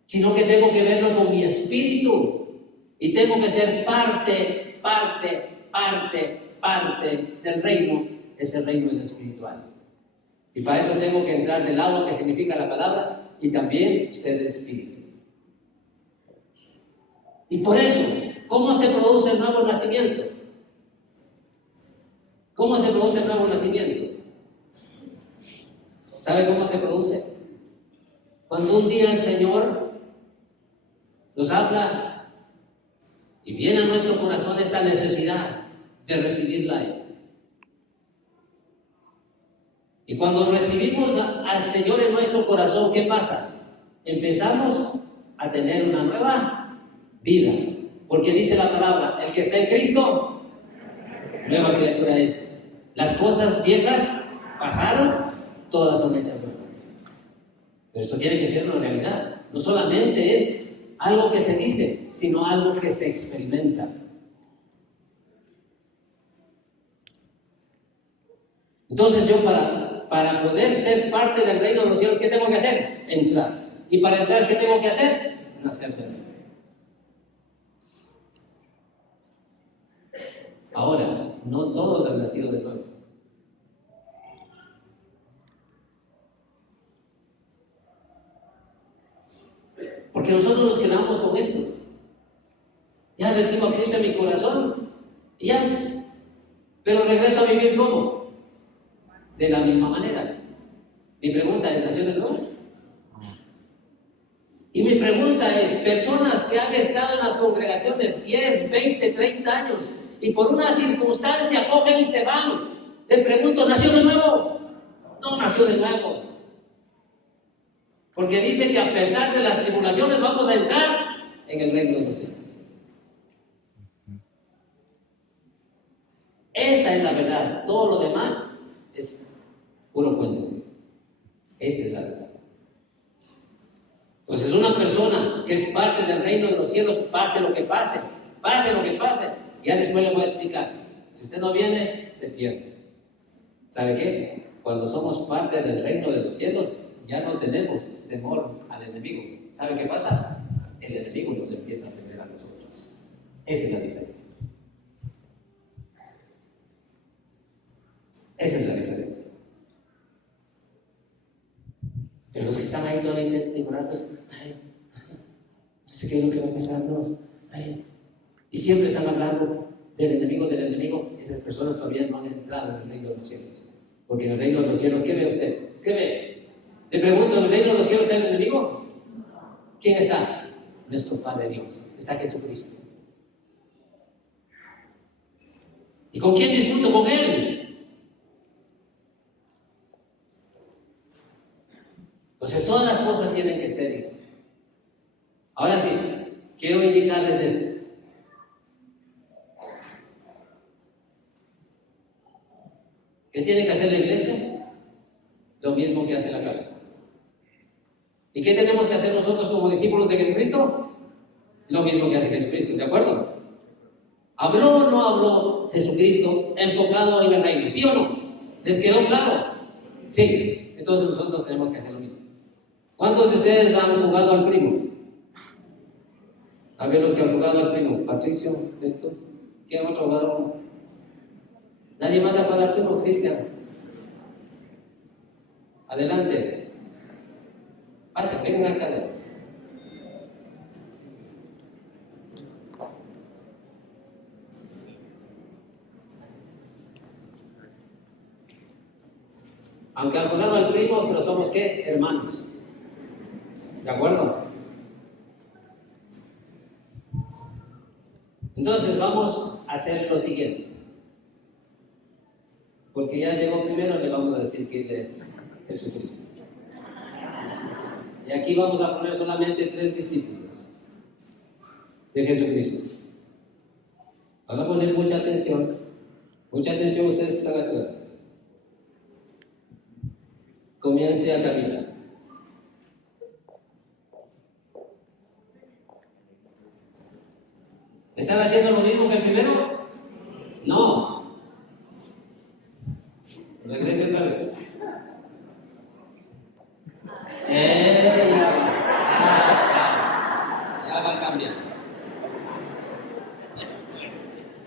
sino que tengo que verlo con mi espíritu. Y tengo que ser parte del reino. Ese reino es espiritual. Y para eso tengo que entrar del agua, que significa la palabra, y también ser del espíritu. Y por eso, ¿cómo se produce el nuevo nacimiento? ¿Cómo se produce el nuevo nacimiento? ¿Sabe cómo se produce? Cuando un día el Señor nos habla y viene a nuestro corazón esta necesidad de recibirla a Él. Y cuando recibimos al Señor en nuestro corazón, ¿qué pasa? Empezamos a tener una nueva vida. Porque dice la palabra, el que está en Cristo, nueva criatura es. Las cosas viejas pasaron, todas son hechas nuevas. Pero esto tiene que ser una realidad. No solamente es algo que se dice, sino algo que se experimenta. Entonces yo para poder ser parte del reino de los cielos, ¿qué tengo que hacer? Entrar. Y para entrar, ¿qué tengo que hacer? Nacer de nuevo. Ahora, no todos han nacido de nuevo. Porque nosotros nos quedamos con esto. Ya recibo a Cristo en mi corazón y ya. Pero regreso a vivir ¿cómo? De la misma manera. Mi pregunta es, ¿nació de nuevo? Y mi pregunta es, personas que han estado en las congregaciones 10, 20, 30 años y por una circunstancia cogen y se van, le pregunto, ¿nació de nuevo? No nació de nuevo. Porque dice que a pesar de las tribulaciones vamos a entrar en el reino de los cielos. Esta es la verdad. Todo lo demás es puro cuento. Esta es la verdad. Entonces una persona que es parte del reino de los cielos, pase lo que pase, Pase lo que pase, ya después le voy a explicar. Si usted no viene, se pierde. ¿Sabe qué? Cuando somos parte del reino de los cielos, ya no tenemos temor al enemigo. ¿Sabe qué pasa? El enemigo nos empieza a temer a nosotros. Esa es la diferencia. Esa es la diferencia. Pero los que están ahí todavía ignorantes, no sé qué es lo que va a pasar, no. Y siempre están hablando del enemigo. Esas personas todavía no han entrado en el reino de los cielos. Porque en el reino de los cielos, ¿qué ve usted? ¿Qué ve? Le pregunto, ¿en el reino de los cielos está el enemigo? ¿Quién está? Nuestro Padre Dios. Está Jesucristo. ¿Y con quién disfruto? Con Él. Entonces todas las cosas tienen que ser igual. Ahora sí, quiero indicarles esto. ¿Qué tiene que hacer la iglesia? Lo mismo que hace la cabeza. ¿Y qué tenemos que hacer nosotros como discípulos de Jesucristo? Lo mismo que hace Jesucristo, ¿de acuerdo? ¿Habló o no habló Jesucristo enfocado en el reino? ¿Sí o no? ¿Les quedó claro? Sí. Entonces nosotros tenemos que hacer lo mismo. ¿Cuántos de ustedes han jugado al primo? A ver los que han jugado al primo. Patricio, Beto, ¿quién otro jugador? ¿Nadie más ha jugado al primo? Cristian. Adelante. Pasen, vengan acá. Aunque han jugado al primo, pero somos ¿qué? Hermanos. ¿De acuerdo? Entonces vamos a hacer lo siguiente. Porque ya llegó primero, le vamos a decir quién es Jesucristo. Y aquí vamos a poner solamente 3 discípulos de Jesucristo. Van a poner mucha atención ustedes que están atrás. Comience a caminar. ¿Están haciendo lo mismo que el primero? No. Regrese otra vez. Ya va a cambiar.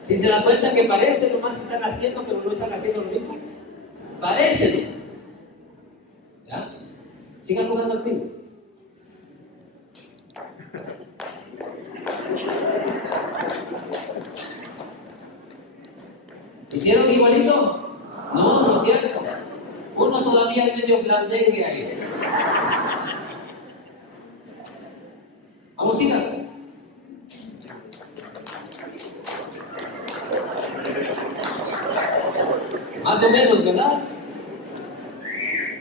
Si se da cuenta que parece lo más que están haciendo, pero no están haciendo lo mismo. Parece. ¿Ya? Sigan jugando al primo. ¿Hicieron igualito? No, no es cierto. Uno todavía es medio blandengue ahí. Vamos, sigan. Más o menos, ¿verdad?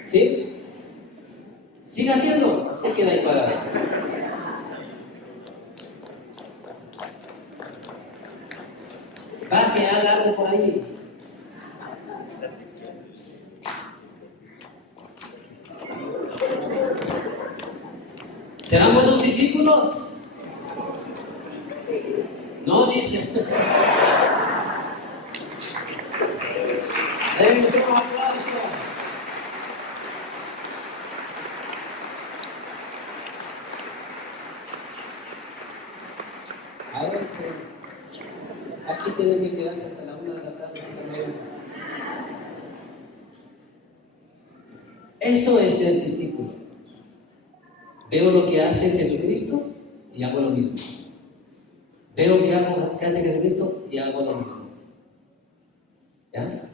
¿Sí? Siga haciendo. Se queda ahí parado. Va, que haga algo por ahí. ¿Serán buenos discípulos? No, dice. Denles un aplauso. Ahora aquí tienen que quedarse hasta la 1 de la tarde. Eso es ser discípulo. Veo lo que hace Jesucristo y hago lo mismo. Veo que hace Jesucristo y hago lo mismo. ¿Ya?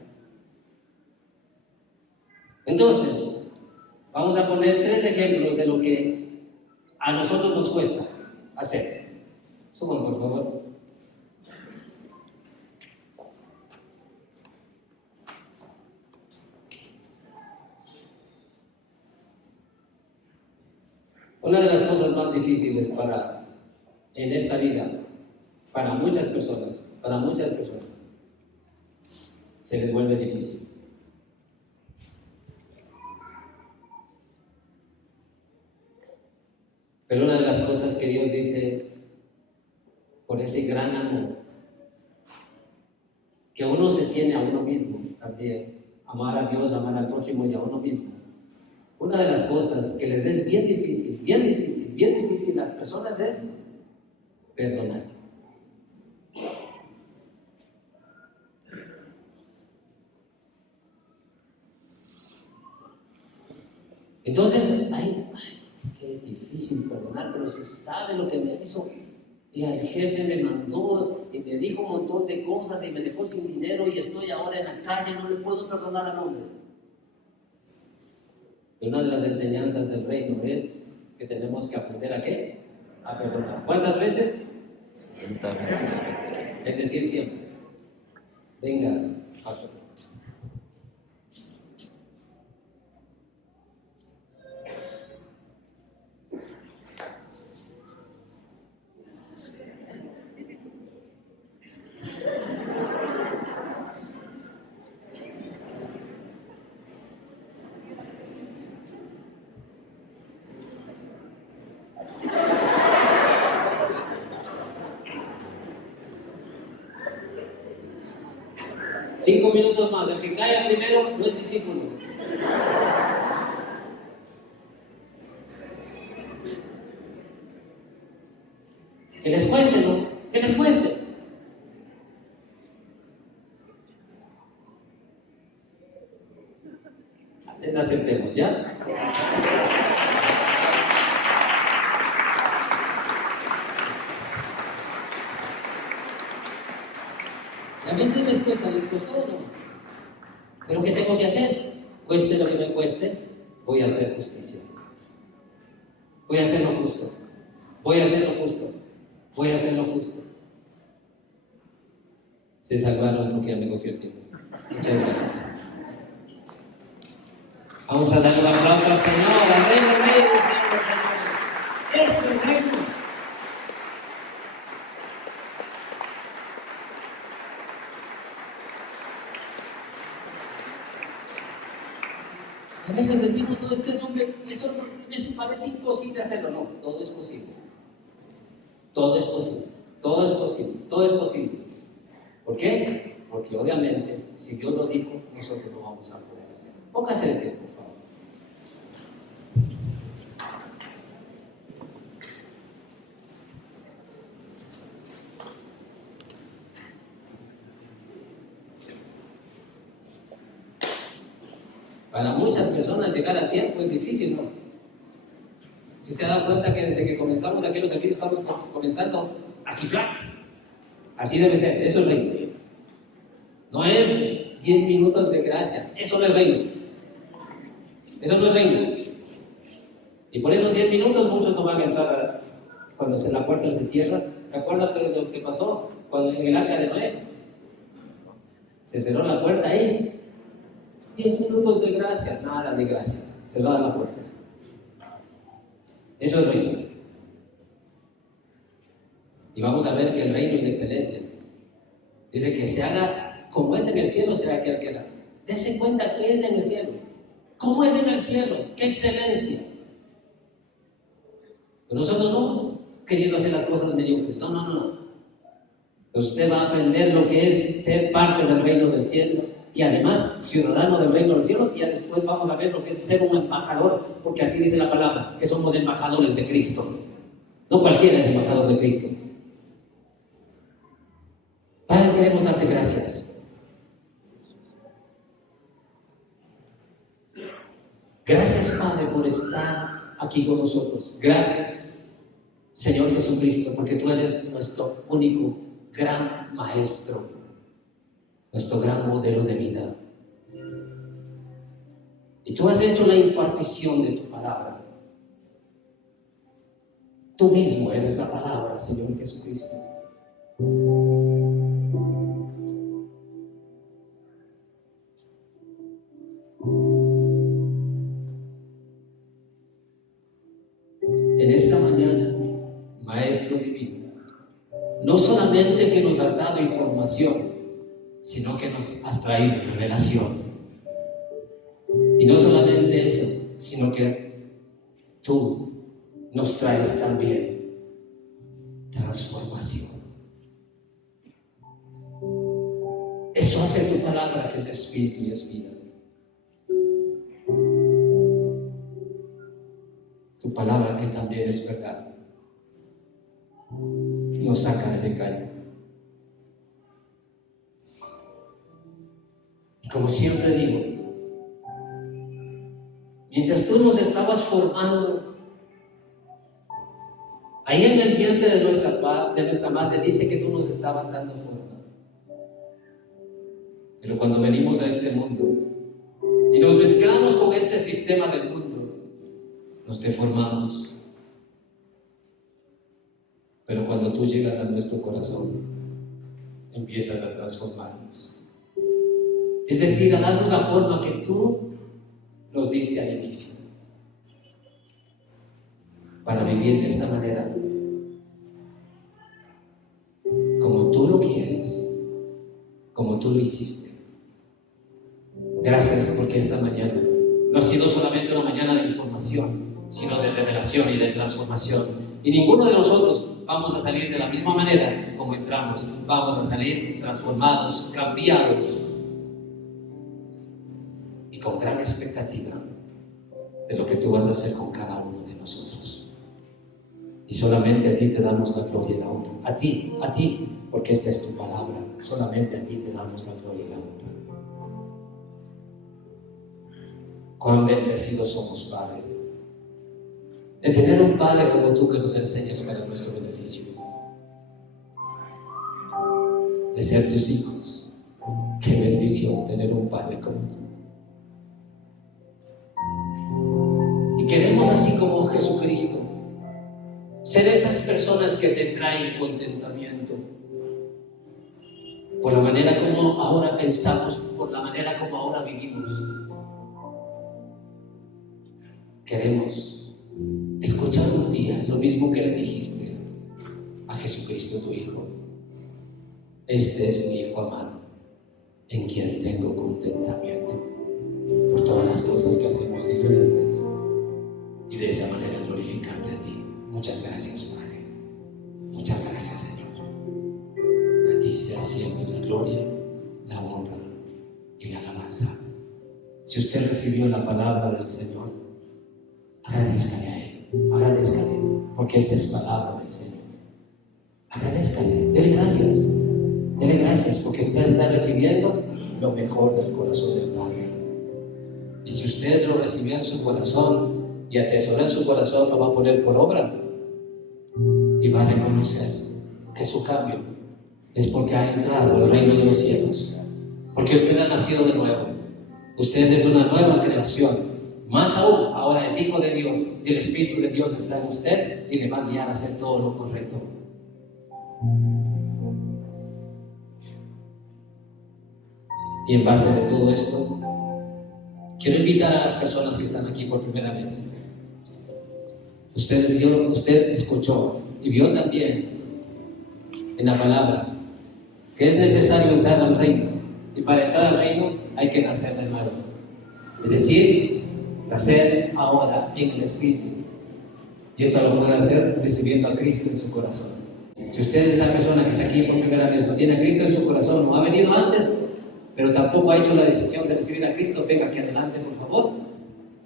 Entonces, vamos a poner 3 ejemplos de lo que a nosotros nos cuesta hacer. Suban, por favor. Una de las cosas más difíciles en esta vida, para muchas personas, se les vuelve difícil. Pero una de las cosas que Dios dice, por ese gran amor que uno se tiene a uno mismo también, amar a Dios, amar al prójimo y a uno mismo. Una de las cosas que les es bien difícil a las personas es perdonar. Entonces, ay, qué difícil perdonar, pero si sabe lo que me hizo. Y el jefe me mandó y me dijo un montón de cosas y me dejó sin dinero y estoy ahora en la calle, no le puedo perdonar al hombre. Y una de las enseñanzas del reino es que tenemos que aprender ¿a qué? A perdonar. ¿Cuántas veces? 70 veces. Es decir, siempre. Venga, pastor. Cinco minutos más. El que cae primero no es discípulo. Que les cueste, ¿no? Que les cueste. Les aceptemos, ¿ya? A veces les cuesta, les costó o no. Pero ¿qué tengo que hacer? Cueste lo que me cueste, voy a hacer justicia. Voy a hacer lo justo. Voy a hacer lo justo. Voy a hacer lo justo. Se salvaron porque ya me cogió el tiempo. Muchas gracias. Vamos a darle un aplauso al Señor, al Rey de Reyes, Señor. Este reino. A veces decimos, no, es que eso me parece imposible hacerlo. No, todo es posible. Todo es posible. Todo es posible. Todo es posible. ¿Por qué? Porque obviamente, si Dios lo dijo, nosotros lo vamos a poder hacer. Póngase de pie, por favor. Para muchas personas llegar a tiempo es difícil, ¿no? Si se ha dado cuenta que desde que comenzamos aquí los servicios estamos comenzando así flat. Así debe ser, eso es reino. No es 10 minutos de gracia, eso no es reino. Eso no es reino. Y por esos 10 minutos muchos no van a entrar cuando la puerta se cierra. ¿Se acuerdan de lo que pasó en el arca de Noé? Se cerró la puerta ahí. 10 minutos de gracia, nada de gracia, cerrada la puerta. Eso es reino. Y vamos a ver que el reino es de excelencia. Dice que se haga como es en el cielo, se haga aquí en la tierra. Dense cuenta qué es en el cielo. ¿Cómo es en el cielo? ¡Qué excelencia! Pero nosotros no queriendo hacer las cosas mediocres. No. Entonces usted va a aprender lo que es ser parte del reino del cielo. Y además, ciudadano del reino de los cielos, y ya después vamos a ver lo que es ser un embajador, porque así dice la palabra, que somos embajadores de Cristo. No cualquiera es embajador de Cristo. Padre, queremos darte gracias. Gracias, Padre, por estar aquí con nosotros. Gracias, Señor Jesucristo, porque tú eres nuestro único gran maestro. Nuestro gran modelo de vida. Y tú has hecho la impartición de tu palabra. Tú mismo eres la palabra, Señor Jesucristo. En esta mañana, Maestro Divino, no solamente que nos has dado información, sino que nos has traído revelación. Y no solamente eso, sino que tú nos traes también transformación. Eso hace tu palabra, que es espíritu y es vida. Tu palabra, que también es verdad, nos saca del engaño. Y como siempre digo, mientras tú nos estabas formando, ahí en el vientre de nuestra madre, dice que tú nos estabas dando forma. Pero cuando venimos a este mundo y nos mezclamos con este sistema del mundo, nos deformamos. Pero cuando tú llegas a nuestro corazón, empiezas a transformarnos. Es decir, a darnos la forma que tú nos diste al inicio, para vivir de esta manera, como tú lo quieres, como tú lo hiciste. Gracias, porque esta mañana no ha sido solamente una mañana de información, sino de revelación y de transformación. Y ninguno de nosotros vamos a salir de la misma manera como entramos. Vamos a salir transformados, cambiados y con gran expectativa de lo que tú vas a hacer con cada uno de nosotros. Y solamente a ti te damos la gloria y la honra. A ti, porque esta es tu palabra. Solamente a ti te damos la gloria y la honra. Cuán bendecidos somos, Padre, de tener un Padre como tú, que nos enseñas para nuestro beneficio, de ser tus hijos. Qué bendición tener un Padre como tú. Y queremos, así como Jesucristo, ser esas personas que te traen contentamiento por la manera como ahora pensamos, por la manera como ahora vivimos. Queremos escuchar un día lo mismo que le dijiste a Jesucristo, tu Hijo: este es mi Hijo amado, en quien tengo contentamiento, por todas las cosas que hacemos diferentes, y de esa manera glorificarte a ti. Muchas gracias, Padre. Muchas gracias, Señor. A ti sea siempre la gloria, la honra y la alabanza. Si usted recibió la palabra del Señor, agradezcale a Él, agradezcale, porque esta es palabra del Señor. Agradezcale, dele gracias, porque usted está recibiendo lo mejor del corazón del Padre. Y si usted lo recibió en su corazón y atesoró en su corazón, lo va a poner por obra y va a reconocer que su cambio es porque ha entrado al reino de los cielos, porque usted ha nacido de nuevo. Usted es una nueva creación. Más aún, ahora es hijo de Dios y el Espíritu de Dios está en usted y le va a guiar a hacer todo lo correcto. Y en base de todo esto, quiero invitar a las personas que están aquí por primera vez. Usted escuchó y vio también en la palabra que es necesario entrar al reino, y para entrar al reino hay que nacer de nuevo, es decir, nacer ahora en el Espíritu. Y esto lo puede hacer recibiendo a Cristo en su corazón. Si usted es esa persona que está aquí por primera vez, no tiene a Cristo en su corazón, no ha venido antes, pero tampoco ha hecho la decisión de recibir a Cristo, venga aquí adelante, por favor,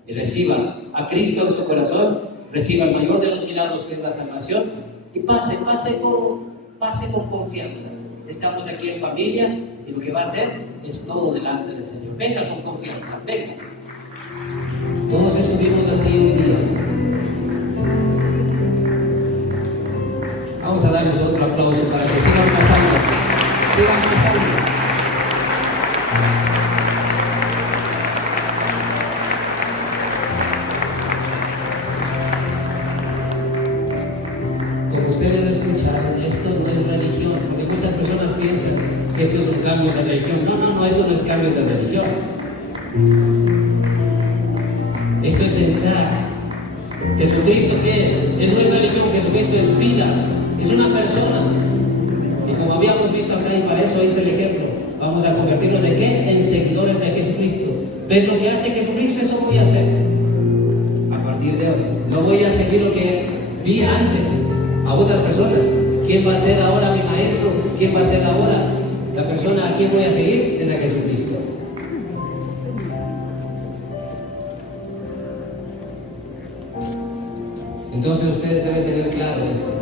y reciba a Cristo en su corazón, reciba el mayor de los milagros, que es la salvación, y pase con confianza. Estamos aquí en familia y lo que va a hacer es todo delante del Señor. Venga con confianza, venga. Todos estuvimos así un día. Vamos a darles otro aplauso para que sigan pasando. Como ustedes escucharon, esto no es religión, porque muchas personas piensan que esto es un cambio de religión. No, esto no es cambio de religión. Esto es entrar. ¿Jesucristo qué es? Él no es religión, Jesucristo es vida, es una persona. Y como habíamos visto acá, y para eso hice el ejemplo, vamos a convertirnos ¿de qué? En seguidores de Jesucristo. Ver lo que hace Jesucristo, eso voy a hacer. A partir de hoy, no voy a seguir lo que vi antes a otras personas. ¿Quién va a ser ahora mi maestro? ¿Quién va a ser ahora La persona a quien voy a seguir es a Jesucristo. Entonces ustedes deben tener claro esto,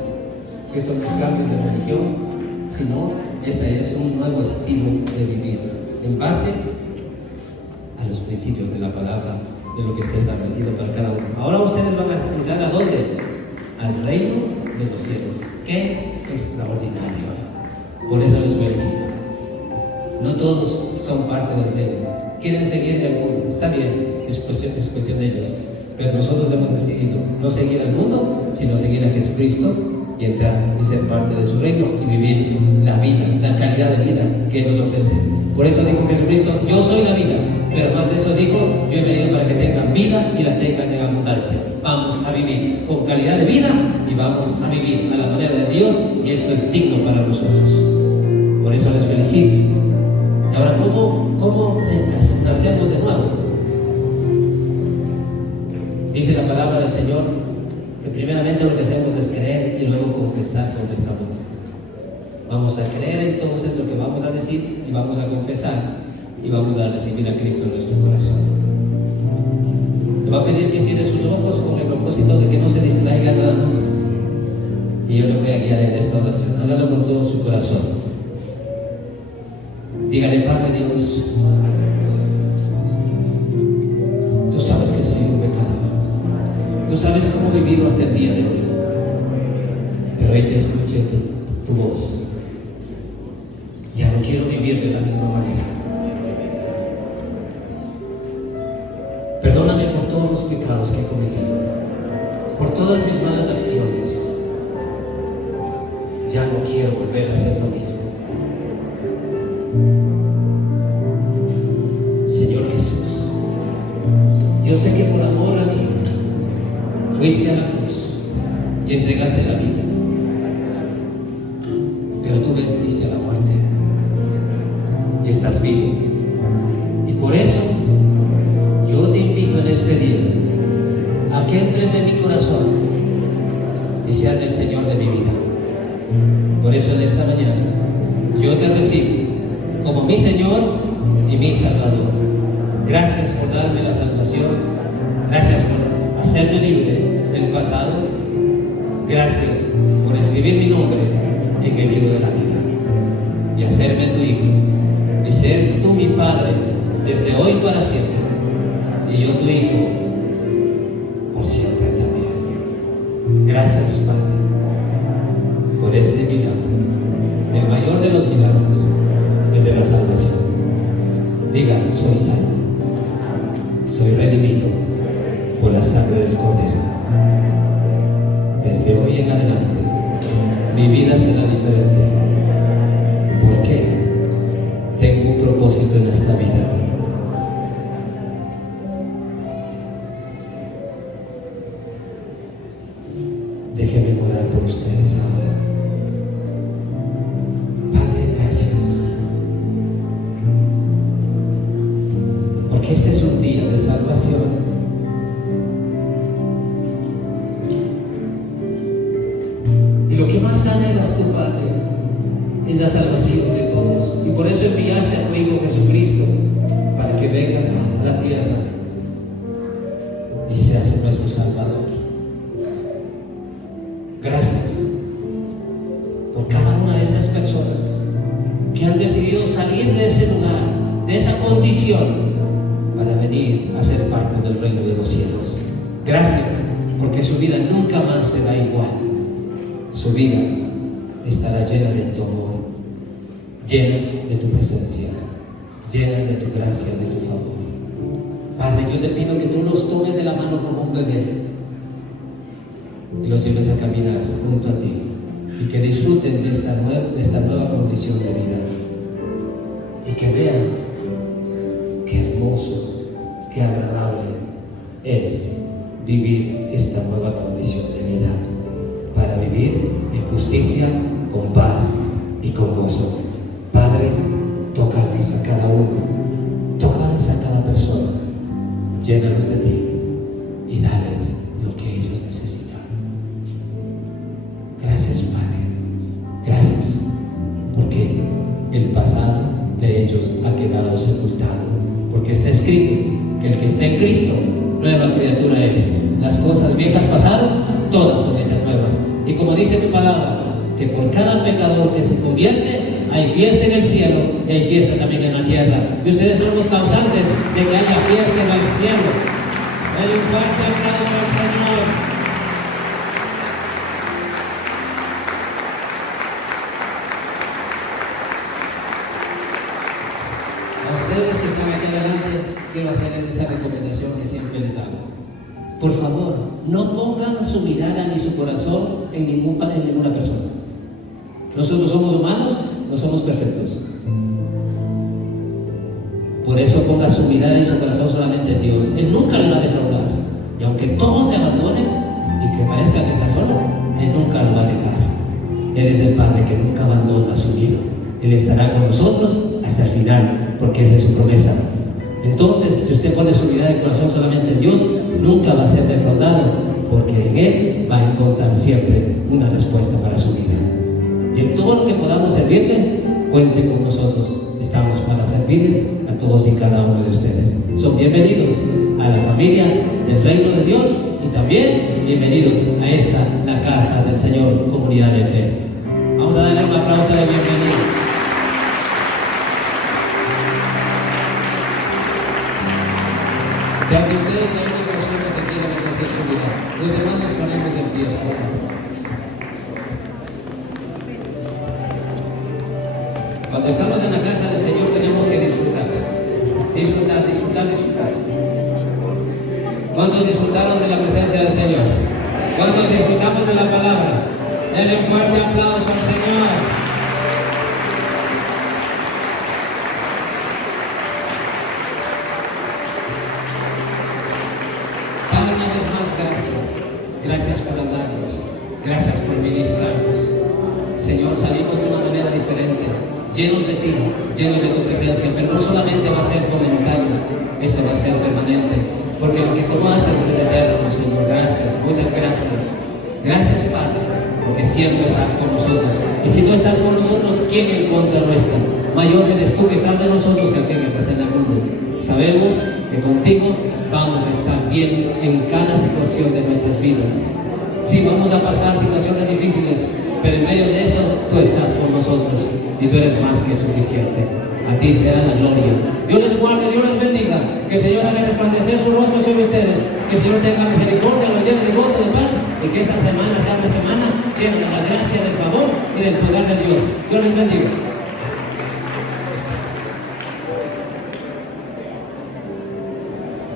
que esto no es cambio de religión, sino este es un nuevo estilo de vivir, en base a los principios de la palabra, de lo que está establecido para cada uno. Ahora ustedes van a entrar ¿a dónde? Al reino de los cielos. ¡Qué extraordinario! Por eso les felicito. No todos son parte del reino. Quieren seguir en el mundo. Está bien, es cuestión de ellos. Pero nosotros hemos decidido no seguir al mundo, sino seguir a Jesucristo y entrar y ser parte de su reino y vivir la vida, la calidad de vida que Él nos ofrece. Por eso dijo Jesucristo, yo soy la vida. Pero más de eso dijo, yo he venido para que tengan vida y la tengan en abundancia. Vamos a vivir con calidad de vida y vamos a vivir a la manera de Dios, y esto es digno para nosotros. Por eso les felicito. Y ahora, ¿cómo nacemos de nuevo? Dice la palabra del Señor que primeramente lo que hacemos es creer y luego confesar con nuestra boca. Vamos a creer entonces lo que vamos a decir y vamos a confesar y vamos a recibir a Cristo en nuestro corazón. Le va a pedir que cierre sus ojos con el propósito de que no se distraiga nada más. Y yo le voy a guiar en esta oración. Hágalo con todo su corazón. Dígale, Padre Dios, tú sabes que soy un pecador. Tú sabes cómo he vivido hasta el día de hoy. Pero hoy te escuché tu voz. Ya no quiero vivir de la misma manera. Perdóname por todos los pecados que he cometido, por todas mis malas acciones. Ya no quiero volver a hacer lo mismo. Señor Jesús, yo sé que por amor a mí fuiste a la cruz y entregaste la vida, pero tú venciste a la muerte y estás vivo. Y por eso yo te invito en este día a que entres en mi corazón y seas el Señor de mi vida. Por eso en esta mañana yo te recibo como mi Señor y mi Salvador. Gracias por darme la salvación. Gracias por hacerme libre del pasado. Gracias por escribir mi nombre en el libro de la vida y hacerme tu hijo y ser tú mi Padre desde hoy para siempre, y yo tu hijo por siempre también. Gracias, Padre, por este milagro, el mayor de los milagros, el de la salvación. Digan, soy salvo, soy redimido por la sangre del Cordero. Desde hoy en adelante mi vida será diferente. ¿Por qué? Tengo un propósito en esta vida. Déjenme orar por ustedes ahora. Padre, gracias, porque este es un día de salvación. Y lo que más anhelas tu Padre es la salvación de todos. Y por eso enviaste a tu Hijo Jesucristo para que venga a la tierra y seas nuestro Salvador. Gracias por cada una de estas personas que han decidido salir de ese lugar, de esa condición, para venir a ser parte del reino de los cielos. Gracias porque su vida nunca más será igual. Su vida estará llena de tu amor, llena de tu presencia, llena de tu gracia, de tu favor. Padre, yo te pido que tú los tomes de la mano como un bebé y los lleves a caminar junto a ti, y que disfruten de esta nueva condición de vida, y que vean qué hermoso, qué agradable es vivir esta nueva condición de vida, para vivir en justicia, con paz y con gozo. Padre, tócalos a cada uno, tócalos a cada persona, llénalos de ti y dales lo que ellos necesitan. Gracias, Padre. Gracias porque el pasado quedado sepultado, porque está escrito que el que está en Cristo, nueva criatura es. Las cosas viejas pasaron, todas son hechas nuevas. Y como dice tu palabra, que por cada pecador que se convierte, hay fiesta en el cielo y hay fiesta también en la tierra. Y ustedes son los causantes de que haya fiesta en el cielo. Dale un fuerte aplauso al Señor. A ustedes que están aquí adelante, quiero hacerles esta recomendación que siempre les hago. Por favor, no pongan su mirada ni su corazón en ninguna persona. Nosotros somos humanos, no somos perfectos. Por eso ponga su mirada y su corazón solamente en Dios. Él nunca le va a defraudar. Y aunque todos le abandonen y que parezca que está solo, Él nunca lo va a dejar. Él es el Padre que nunca abandona a su hijo. Él estará con nosotros hasta el final, porque esa es su promesa. Entonces, si usted pone su mirada y corazón solamente en Dios, nunca va a ser defraudado, porque en Él va a encontrar siempre una respuesta para su vida. Y en todo lo que podamos servirle, cuente con nosotros. Estamos para servirles a todos y cada uno de ustedes. Son bienvenidos a la familia del reino de Dios y también bienvenidos a esta, la casa del Señor, comunidad de fe. Vamos a darle un aplauso de bienvenida. De ante ustedes hay una persona que quiere ofrecer su vida. Los demás nos ponemos en pie, por favor. Cuando estamos en la casa del Señor tenemos que disfrutar. Disfrutar, disfrutar, disfrutar. ¿Cuántos disfrutaron de la presencia del Señor? ¿Cuántos disfrutamos de la palabra? Denle un fuerte aplauso al Señor. Padre, una vez más, gracias. Gracias por hablarnos. Gracias por ministrarnos. Señor, salimos de una manera diferente, llenos de ti, llenos de tu presencia, pero no solamente va a ser momentáneo, esto va a ser permanente, porque lo que tú haces es eterno, Señor. Gracias, muchas gracias. Gracias, Padre, porque siempre estás con nosotros. Y si no estás con nosotros, ¿quién en contra nuestra? Mayor eres tú que estás de nosotros que aquel que está en el mundo. Sabemos que contigo vamos a estar bien en cada situación de nuestras vidas. Sí, vamos a pasar situaciones difíciles, pero en medio de eso tú estás con nosotros y tú eres más que suficiente. A ti sea la gloria. Dios les guarde, Dios les bendiga. Que el Señor haga resplandecer su rostro sobre ustedes. Que el Señor tenga misericordia, los llene de gozo, de paz, y que esta semana sea una semana llena de la gracia, del favor y del poder de Dios. Dios les bendiga.